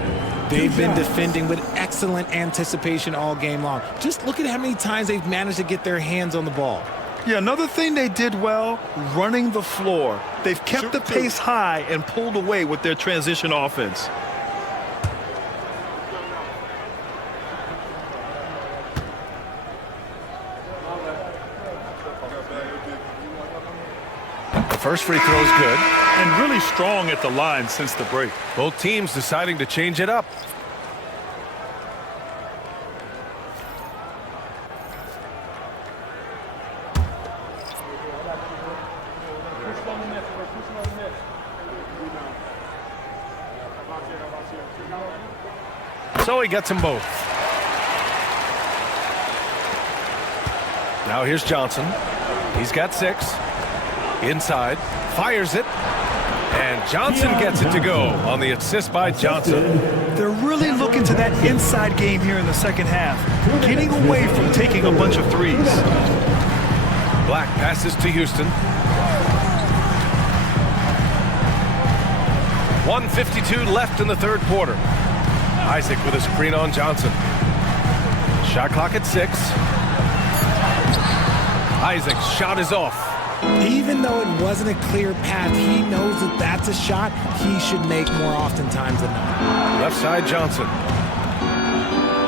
They've been defending with excellent anticipation all game long. Just look at how many times they've managed to get their hands on the ball. Yeah, another thing they did well, running the floor. They've kept the pace high and pulled away with their transition offense. The first free throw is good. And really strong at the line since the break. Both teams deciding to change it up. So he gets them both. Now here's Johnson. He's got 6. Inside. Fires it. And Johnson gets it to go on the assist by Johnson. They're really looking to that inside game here in the second half. Getting away from taking a bunch of threes. Black passes to Houston. 1:52 left in the third quarter. Isaac with a screen on Johnson. Shot clock at 6. Isaac's shot is off. Even though it wasn't a clear path, he knows that that's a shot he should make more oftentimes than not. Left side Johnson.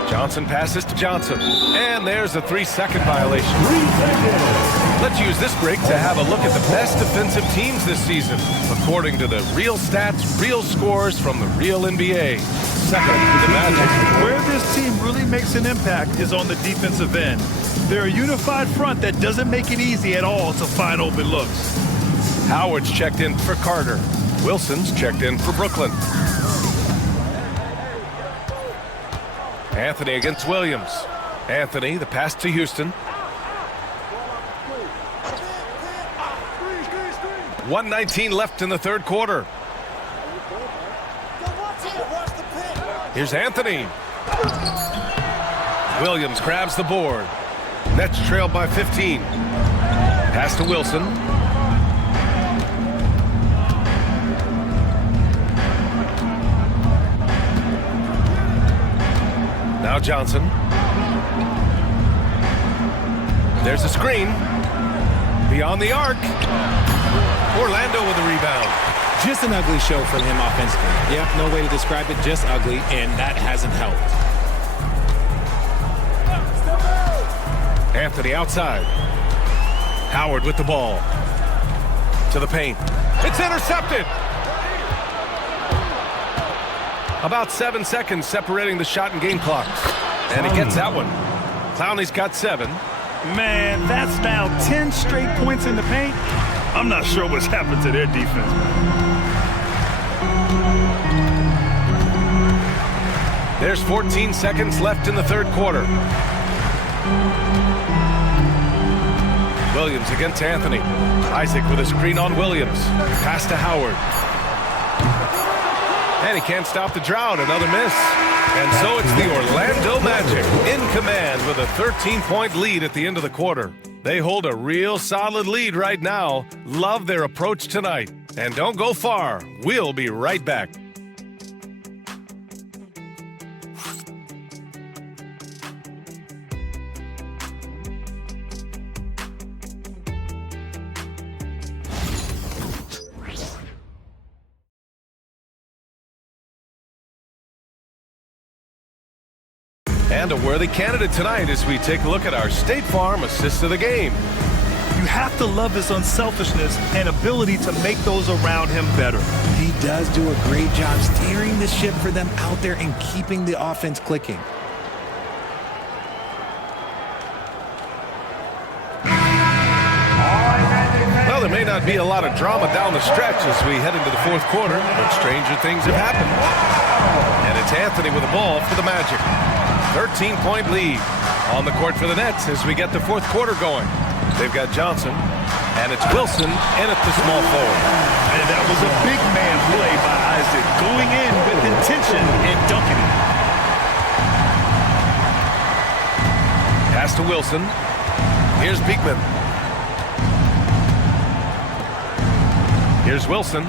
Johnson passes to Johnson. And there's a 3-second violation. 3 seconds. Let's use this break to have a look at the best defensive teams this season, according to the real stats, real scores from the real NBA. Second, the Magic. Where this team really makes an impact is on the defensive end. They're a unified front that doesn't make it easy at all to find open looks. Howard's checked in for Carter. Wilson's checked in for Brooklyn. Anthony against Williams. Anthony, the pass to Houston. 1:19 left in the third quarter. Here's Anthony. Williams grabs the board. Nets trailed by 15. Pass to Wilson. Now Johnson. There's a screen. Beyond the arc. Orlando with a rebound. Just an ugly show from him offensively. Yep, no way to describe it, just ugly, and that hasn't helped. Anthony outside. Howard with the ball. To the paint. It's intercepted. About 7 seconds separating the shot and game clocks. And he gets that one. Clowney's got 7. Man, that's now 10 straight points in the paint. I'm not sure what's happened to their defense. There's 14 seconds left in the third quarter. Williams against Anthony. Isaac with a screen on Williams. Pass to Howard. And he can't stop the drought. Another miss. And so it's the Orlando Magic in command with a 13-point lead at the end of the quarter. They hold a real solid lead right now. Love their approach tonight. And don't go far. We'll be right back. And a worthy candidate tonight as we take a look at our State Farm assist of the game. You have to love his unselfishness and ability to make those around him better. He does do a great job steering the ship for them out there and keeping the offense clicking. Well, there may not be a lot of drama down the stretch as we head into the fourth quarter, but stranger things have happened. And it's Anthony with the ball for the Magic. 13-point lead on the court for the Nets as we get the fourth quarter going. They've got Johnson, and it's Wilson in at the small forward. And that was a big man play by Isaac, going in with intention and dunking it. Pass to Wilson. Here's Beekman. Here's Wilson.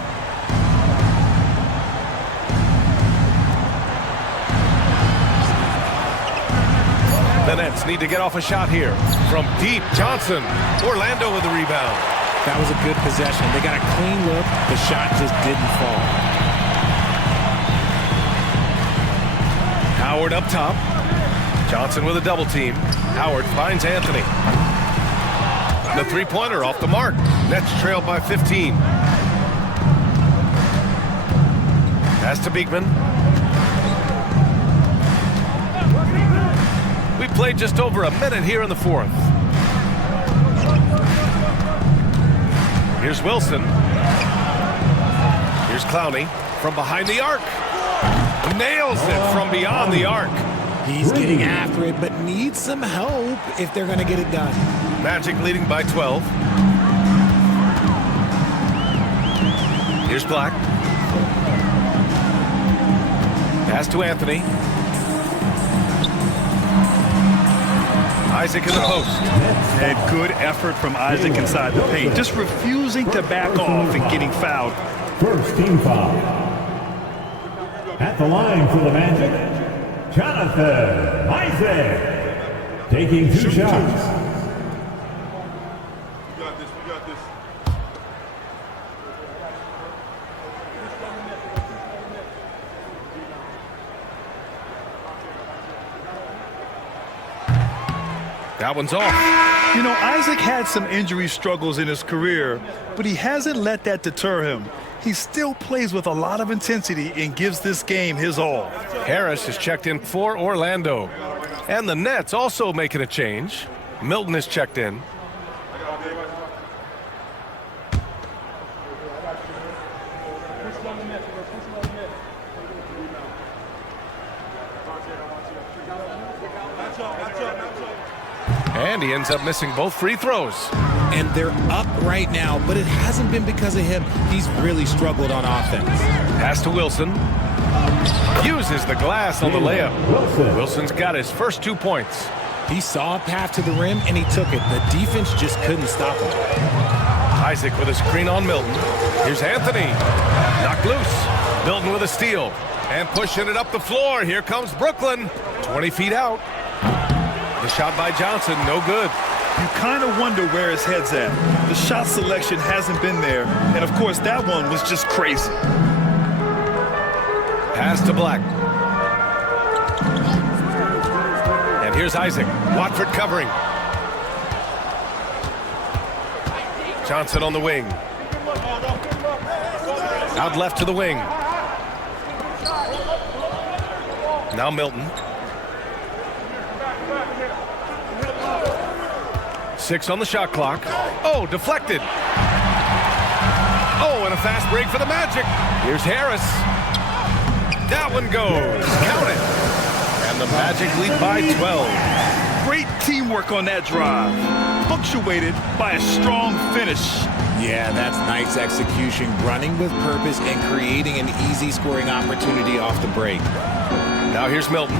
The Nets need to get off a shot here. From deep, Johnson. Orlando with the rebound. That was a good possession. They got a clean look. The shot just didn't fall. Howard up top. Johnson with a double team. Howard finds Anthony. The three-pointer off the mark. Nets trailed by 15. Pass to Beekman. We played just over a minute here in the fourth. Here's Wilson. Here's Clowney from behind the arc. Nails it from beyond the arc. He's getting after it, but needs some help if they're going to get it done. Magic leading by 12. Here's Black. Pass to Anthony. Isaac in the post. And good effort from Isaac inside the paint. Just refusing to back off and getting fouled. First team foul. At the line for the Magic, Jonathan Isaac. Taking two shots. That one's off. You know, Isaac had some injury struggles in his career, but he hasn't let that deter him. He still plays with a lot of intensity and gives this game his all. Harris is checked in for Orlando. And the Nets also making a change. Milton is checked in. And he ends up missing both free throws. And they're up right now, but it hasn't been because of him. He's really struggled on offense. Pass to Wilson. Uses the glass on the layup. Wilson's got his first 2 points. He saw a path to the rim, and he took it. The defense just couldn't stop him. Isaac with a screen on Milton. Here's Anthony. Knocked loose. Milton with a steal. And pushing it up the floor. Here comes Brooklyn. 20 feet out. The shot by Johnson, no good. You kind of wonder where his head's at. The shot selection hasn't been there. And, of course, that one was just crazy. Pass to Black. And here's Isaac. Watford covering. Johnson on the wing. Out left to the wing. Now Milton. 6 on the shot clock. Oh, deflected. Oh, and a fast break for the Magic. Here's Harris. That one goes. Count it. And the Magic lead by 12. Great teamwork on that drive. punctuated by a strong finish. Yeah, that's nice execution, running with purpose and creating an easy scoring opportunity off the break. Now here's Milton.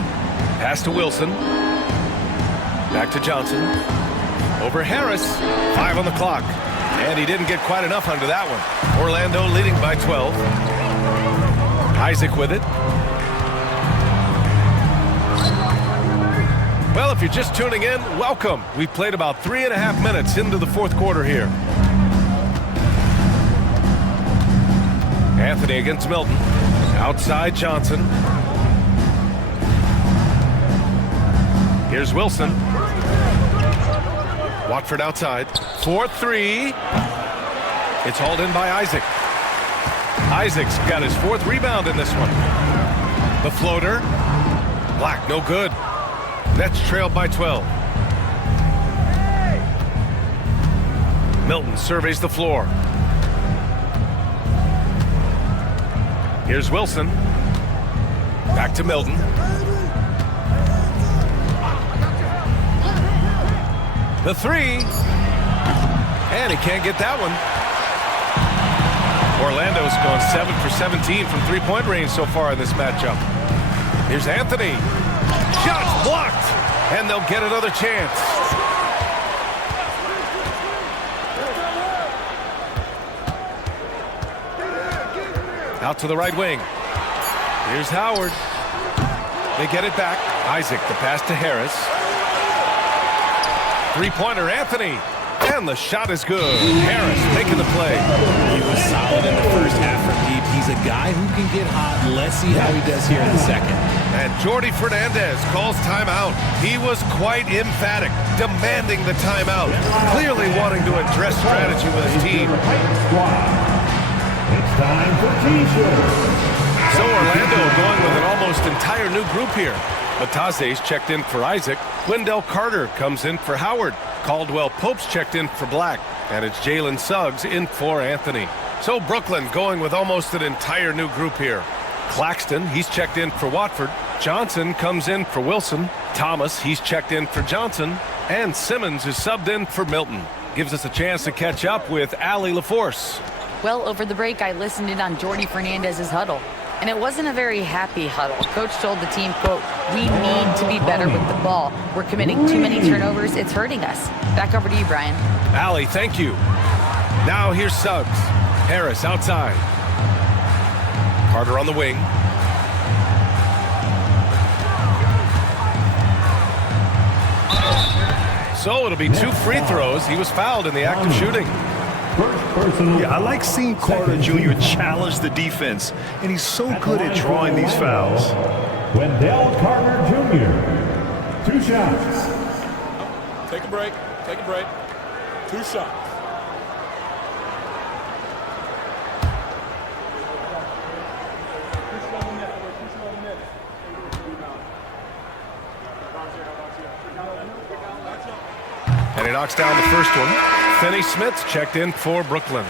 Pass to Wilson. Back to Johnson. Over Harris. 5 on the clock. And he didn't get quite enough under that one. Orlando leading by 12. Isaac with it. Well, if you're just tuning in, welcome. We've played about 3.5 minutes into the fourth quarter here. Anthony against Milton. Outside Johnson. Here's Wilson. Watford outside. 4-3. It's hauled in by Isaac. Isaac's got his 4th rebound in this one. The floater. Black, no good. Nets trailed by 12. Milton surveys the floor. Here's Wilson. Back to Milton. The 3. And he can't get that one. Orlando's gone 7 for 17 from three-point range so far in this matchup. Here's Anthony. Shots blocked. And they'll get another chance. Out to the right wing. Here's Howard. They get it back. Isaac, the pass to Harris. Three-pointer, Anthony. And the shot is good. Harris making the play. He was solid in the first half for Pete. He's a guy who can get hot. Let's see how he does here in the second. And Jordi Fernandez calls timeout. He was quite emphatic, demanding the timeout. Clearly wanting to address strategy with his team. It's time for T-shirts. So Orlando going with an almost entire new group here. Bataze's checked in for Isaac. Wendell Carter comes in for Howard. Caldwell Pope's checked in for Black. And it's Jalen Suggs in for Anthony. So Brooklyn going with almost an entire new group here. Claxton, he's checked in for Watford. Johnson comes in for Wilson. Thomas, he's checked in for Johnson. And Simmons is subbed in for Milton. Gives us a chance to catch up with Allie LaForce. Well, over the break, I listened in on Jordi Fernandez's huddle, and it wasn't a very happy huddle. Coach told the team, quote, "We need to be better with the ball. We're committing too many turnovers. It's hurting us." Back over to you, Brian. Allie, thank you. Now here's Suggs. Harris outside. Carter on the wing. So it'll be 2 free throws. He was fouled in the act of shooting. Yeah, I like seeing Carter Jr. challenge the defense, and he's so good at drawing these fouls. Wendell Carter Jr. 2 shots. Take a break. Take a break. 2 shots. And he knocks down the first one. Finney Smith's checked in for Brooklyn.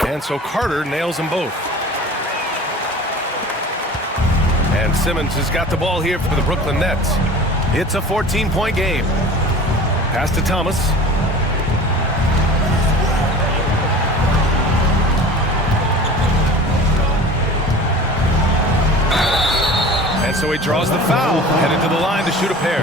And so Carter nails them both. And Simmons has got the ball here for the Brooklyn Nets. It's a 14-point game. Pass to Thomas. And so he draws the foul, headed to the line to shoot a pair.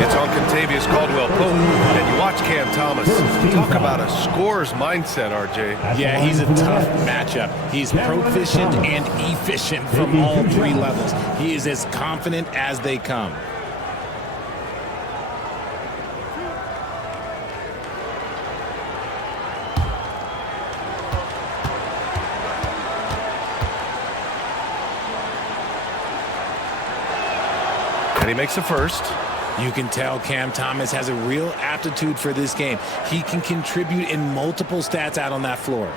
It's on Contavious Caldwell-Pope, and you watch Cam Thomas. Talk about a scorer's mindset, RJ. Yeah, he's a tough matchup. He's proficient and efficient from all 3 levels. He is as confident as they come. And he makes a first. You can tell Cam Thomas has a real aptitude for this game. He can contribute in multiple stats out on that floor.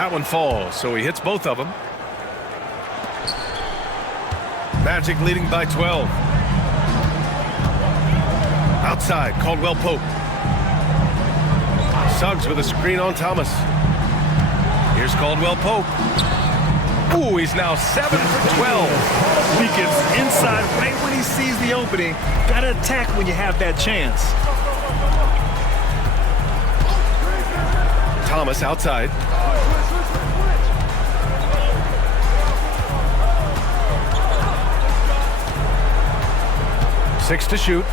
That one falls, so he hits both of them. Magic leading by 12. Outside, Caldwell Pope. Suggs with a screen on Thomas. Here's Caldwell Pope. Ooh, he's now 7 for 12. He gets inside right when he sees the opening. Got to attack when you have that chance. Thomas outside. Six to shoot.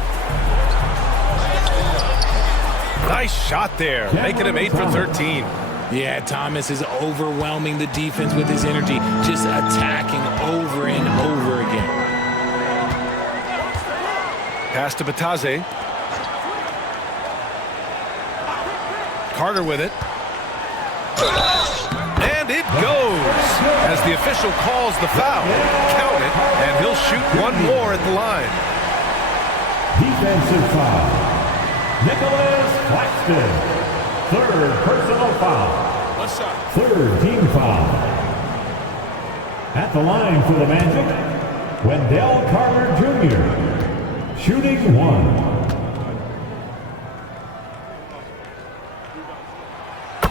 Nice shot there, making him 8 for 13. Yeah, Thomas is overwhelming the defense with his energy, just attacking over and over again. Pass to Batadze. Carter with it. And it goes as the official calls the foul. Count it, and he'll shoot one more at the line. Defensive foul. Nicholas Claxton. Third personal foul. Third team foul. At the line for the Magic, Wendell Carter Jr. Shooting one.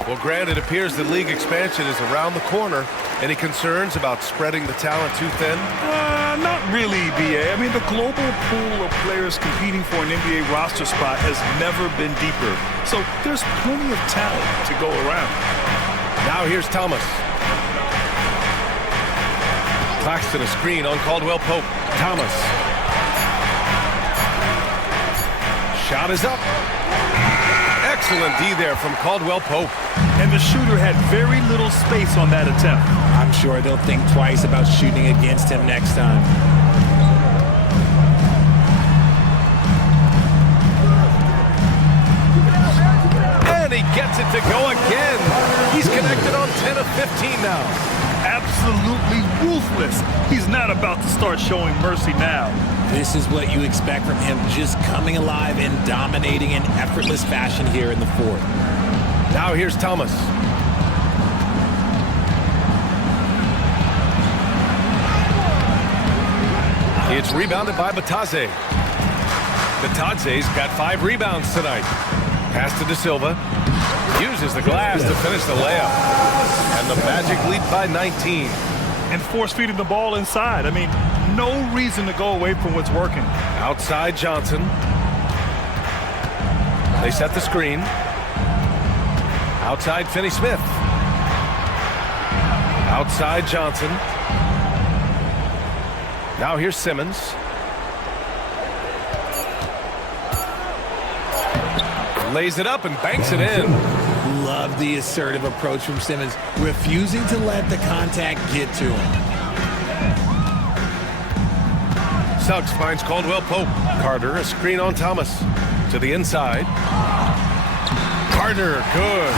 Well, Grant, it appears the league expansion is around the corner. Any concerns about spreading the talent too thin? Not really, B.A. I mean, the global pool of players competing for an NBA roster spot has never been deeper. So there's plenty of talent to go around. Now here's Thomas. Claxton a screen on Caldwell Pope. Thomas. Shot is up. Excellent D there from Caldwell Pope. And the shooter had very little space on that attempt. I'm sure they'll think twice about shooting against him next time. And he gets it to go again. He's connected on 10 of 15 now. Absolutely ruthless. He's not about to start showing mercy now. This is what you expect from him, just coming alive and dominating in effortless fashion here in the fourth. Now here's Thomas. It's rebounded by Batadze. Batadze's got 5 rebounds tonight. Pass to De Silva. Uses the glass to finish the layup. And the Magic lead by 19. And force-feeding the ball inside. I mean, no reason to go away from what's working. Outside Johnson. They set the screen. Outside Finney-Smith. Outside Johnson. Now here's Simmons. Lays it up and banks it in. Love the assertive approach from Simmons, refusing to let the contact get to him. Suggs finds Caldwell Pope. Carter, a screen on Thomas. To the inside. Carter, good.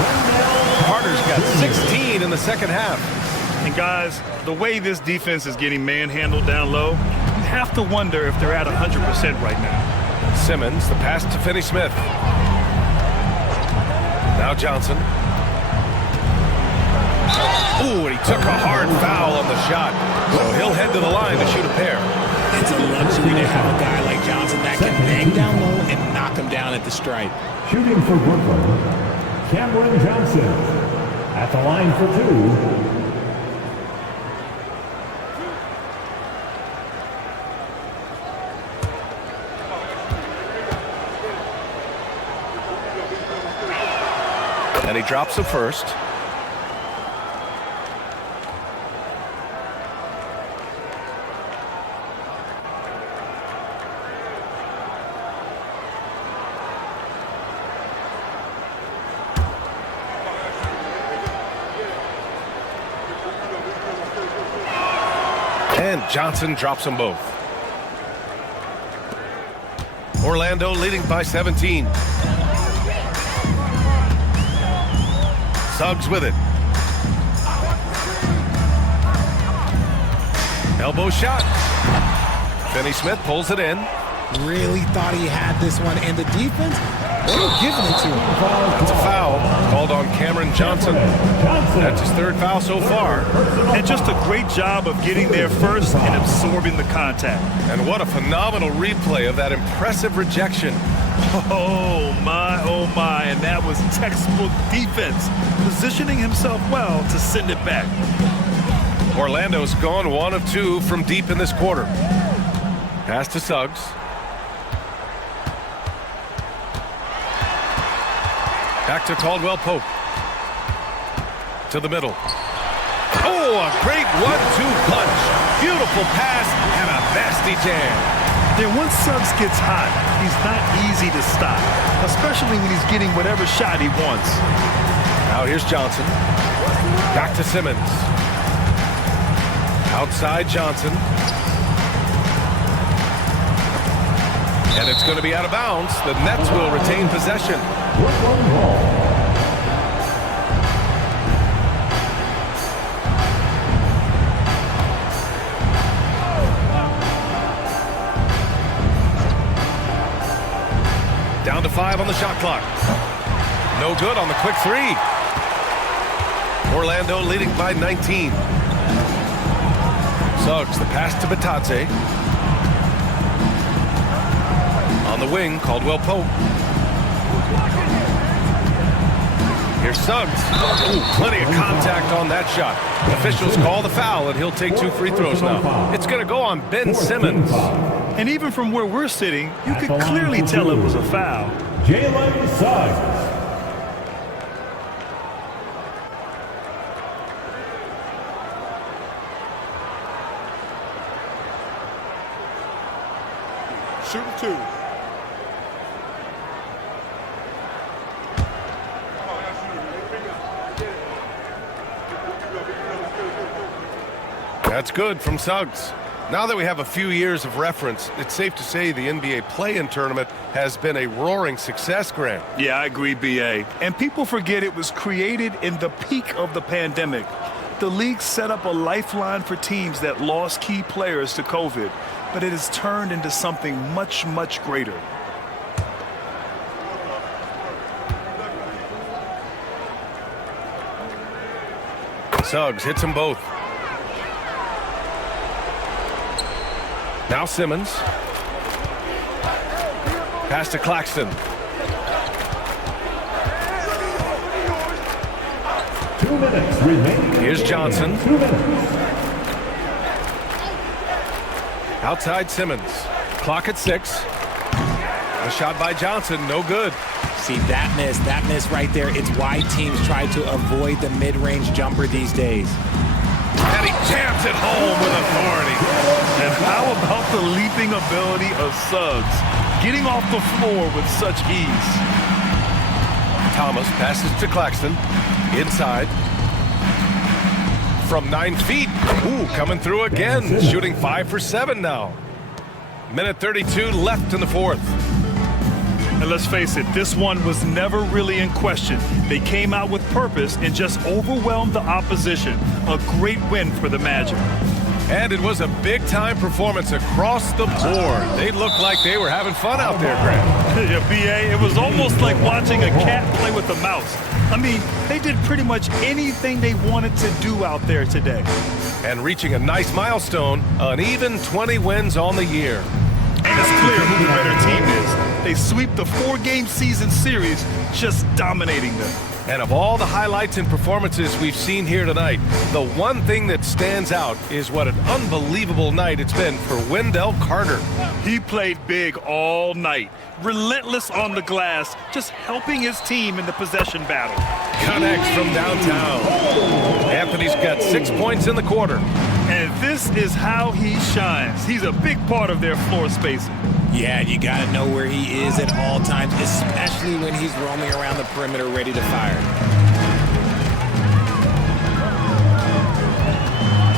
Carter's got 16 in the second half. And guys, the way this defense is getting manhandled down low, you have to wonder if they're at 100% right now. Simmons, the pass to Finney-Smith. Now Johnson. Ooh, and he took a hard foul on the shot. So he'll head to the line to shoot a pair. It's a luxury to have a guy like Johnson that can bang down low and knock him down at the stripe. Shooting for Brooklyn, Cameron Johnson. At the line for 2. And he drops the first. And Johnson drops them both. Orlando leading by 17. Suggs with it. Elbow shot. Finney-Smith pulls it in. really thought he had this one, and the defense, they were giving it to him. That's a foul called on Cameron Johnson. That's his third foul so far. And just a great job of getting there first and absorbing the contact. And what a phenomenal replay of that impressive rejection. Oh my, and that was textbook defense, positioning himself well to send it back. Orlando's gone 1 of 2 from deep in this quarter. Pass to Suggs. Back to Caldwell Pope. To the middle. Oh, a great 1-2 punch. Beautiful pass and a nasty jam. Then once Suggs gets hot, he's not easy to stop, especially when he's getting whatever shot he wants. Now here's Johnson. Back to Simmons. Outside Johnson. And it's going to be out of bounds. The Nets will retain possession. Down to 5 on the shot clock. No good on the quick 3. Orlando leading by 19. Suggs, the pass to Batadze. On the wing, Caldwell Pope. Here's Suggs. Ooh, plenty of contact on that shot. Officials call the foul, and he'll take 2 free throws now. It's going to go on Ben Simmons. And even from where we're sitting, you could clearly tell it was a foul. Jalen Suggs. Shooting 2. That's good from Suggs. Now that we have a few years of reference, it's safe to say the NBA play-in tournament has been a roaring success, Grant. Yeah, I agree, B.A. And people forget it was created in the peak of the pandemic. The league set up a lifeline for teams that lost key players to COVID, but it has turned into something much, much greater. Suggs hits them both. Now Simmons. Pass to Claxton. 2 minutes remaining. Here's Johnson. 2 minutes. Outside Simmons. Clock at 6. A shot by Johnson, no good. See, that miss right there, it's why teams try to avoid the mid-range jumper these days. And he jams it home with authority. And how about the leaping ability of Suggs, getting off the floor with such ease? Thomas passes to Claxton. Inside. From 9 feet. Ooh, coming through again. Shooting 5 for 7 now. Minute 32 left in the fourth. And let's face it, this one was never really in question. They came out with purpose and just overwhelmed the opposition. A great win for the Magic. And it was a big-time performance across the board. They looked like they were having fun out there, Grant. Yeah, B.A., it was almost like watching a cat play with a mouse. I mean, they did pretty much anything they wanted to do out there today. And reaching a nice milestone, an even 20 wins on the year. And it's clear who the better team is. They sweep the 4-game season series, just dominating them. And of all the highlights and performances we've seen here tonight, the one thing that stands out is what an unbelievable night it's been for Wendell Carter. He played big all night, relentless on the glass, just helping his team in the possession battle. Connects from downtown. Anthony's got 6 points in the quarter. And this is how he shines. He's a big part of their floor spacing. Yeah, you got to know where he is at all times, especially when he's roaming around the perimeter ready to fire.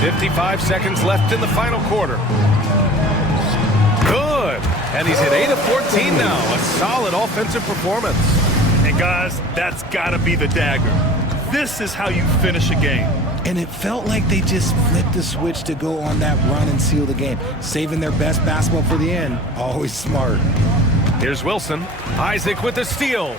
55 seconds left in the final quarter. Good. And he's at 8 of 14 now. A solid offensive performance. And guys, that's got to be the dagger. This is how you finish a game. and it felt like they just flipped the switch to go on that run and seal the game, saving their best basketball for the end. Always smart. Here's Wilson. Isaac with the steal.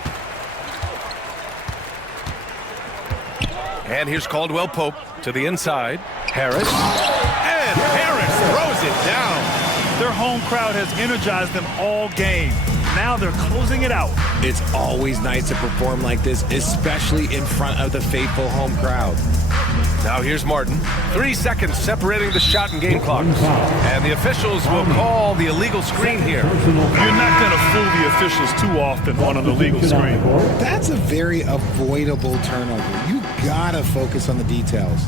And here's Caldwell Pope to the inside. Harris. And Harris throws it down. Their home crowd has energized them all game. Now they're closing it out. It's always nice to perform like this, especially in front of the faithful home crowd. Now here's Martin. 3 seconds separating the shot and game clock. And the officials will call the illegal screen here. You're not going to fool the officials too often on an illegal screen. That's a very avoidable turnover. You gotta focus on the details.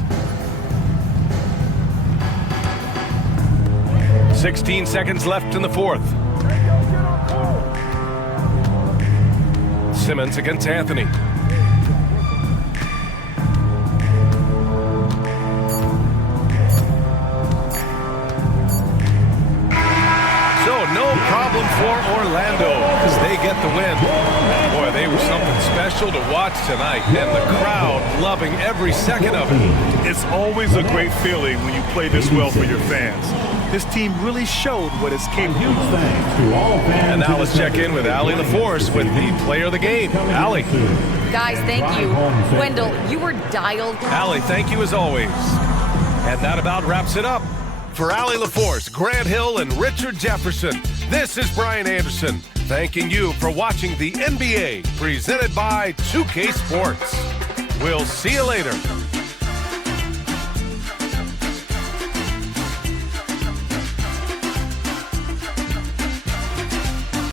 16 seconds left in the fourth. Simmons against Anthony. No problem for Orlando as they get the win. Boy, they were something special to watch tonight, and the crowd loving every second of it. It's always a great feeling when you play this well for your fans. This team really showed what it's capable of. And now let's check in with Allie LaForce with the player of the game. Allie. Guys, thank you. Wendell, you were dialed. Allie, thank you as always. And that about wraps it up. For Allie LaForce, Grant Hill, and Richard Jefferson, this is Brian Anderson, thanking you for watching the NBA, presented by 2K Sports. We'll see you later.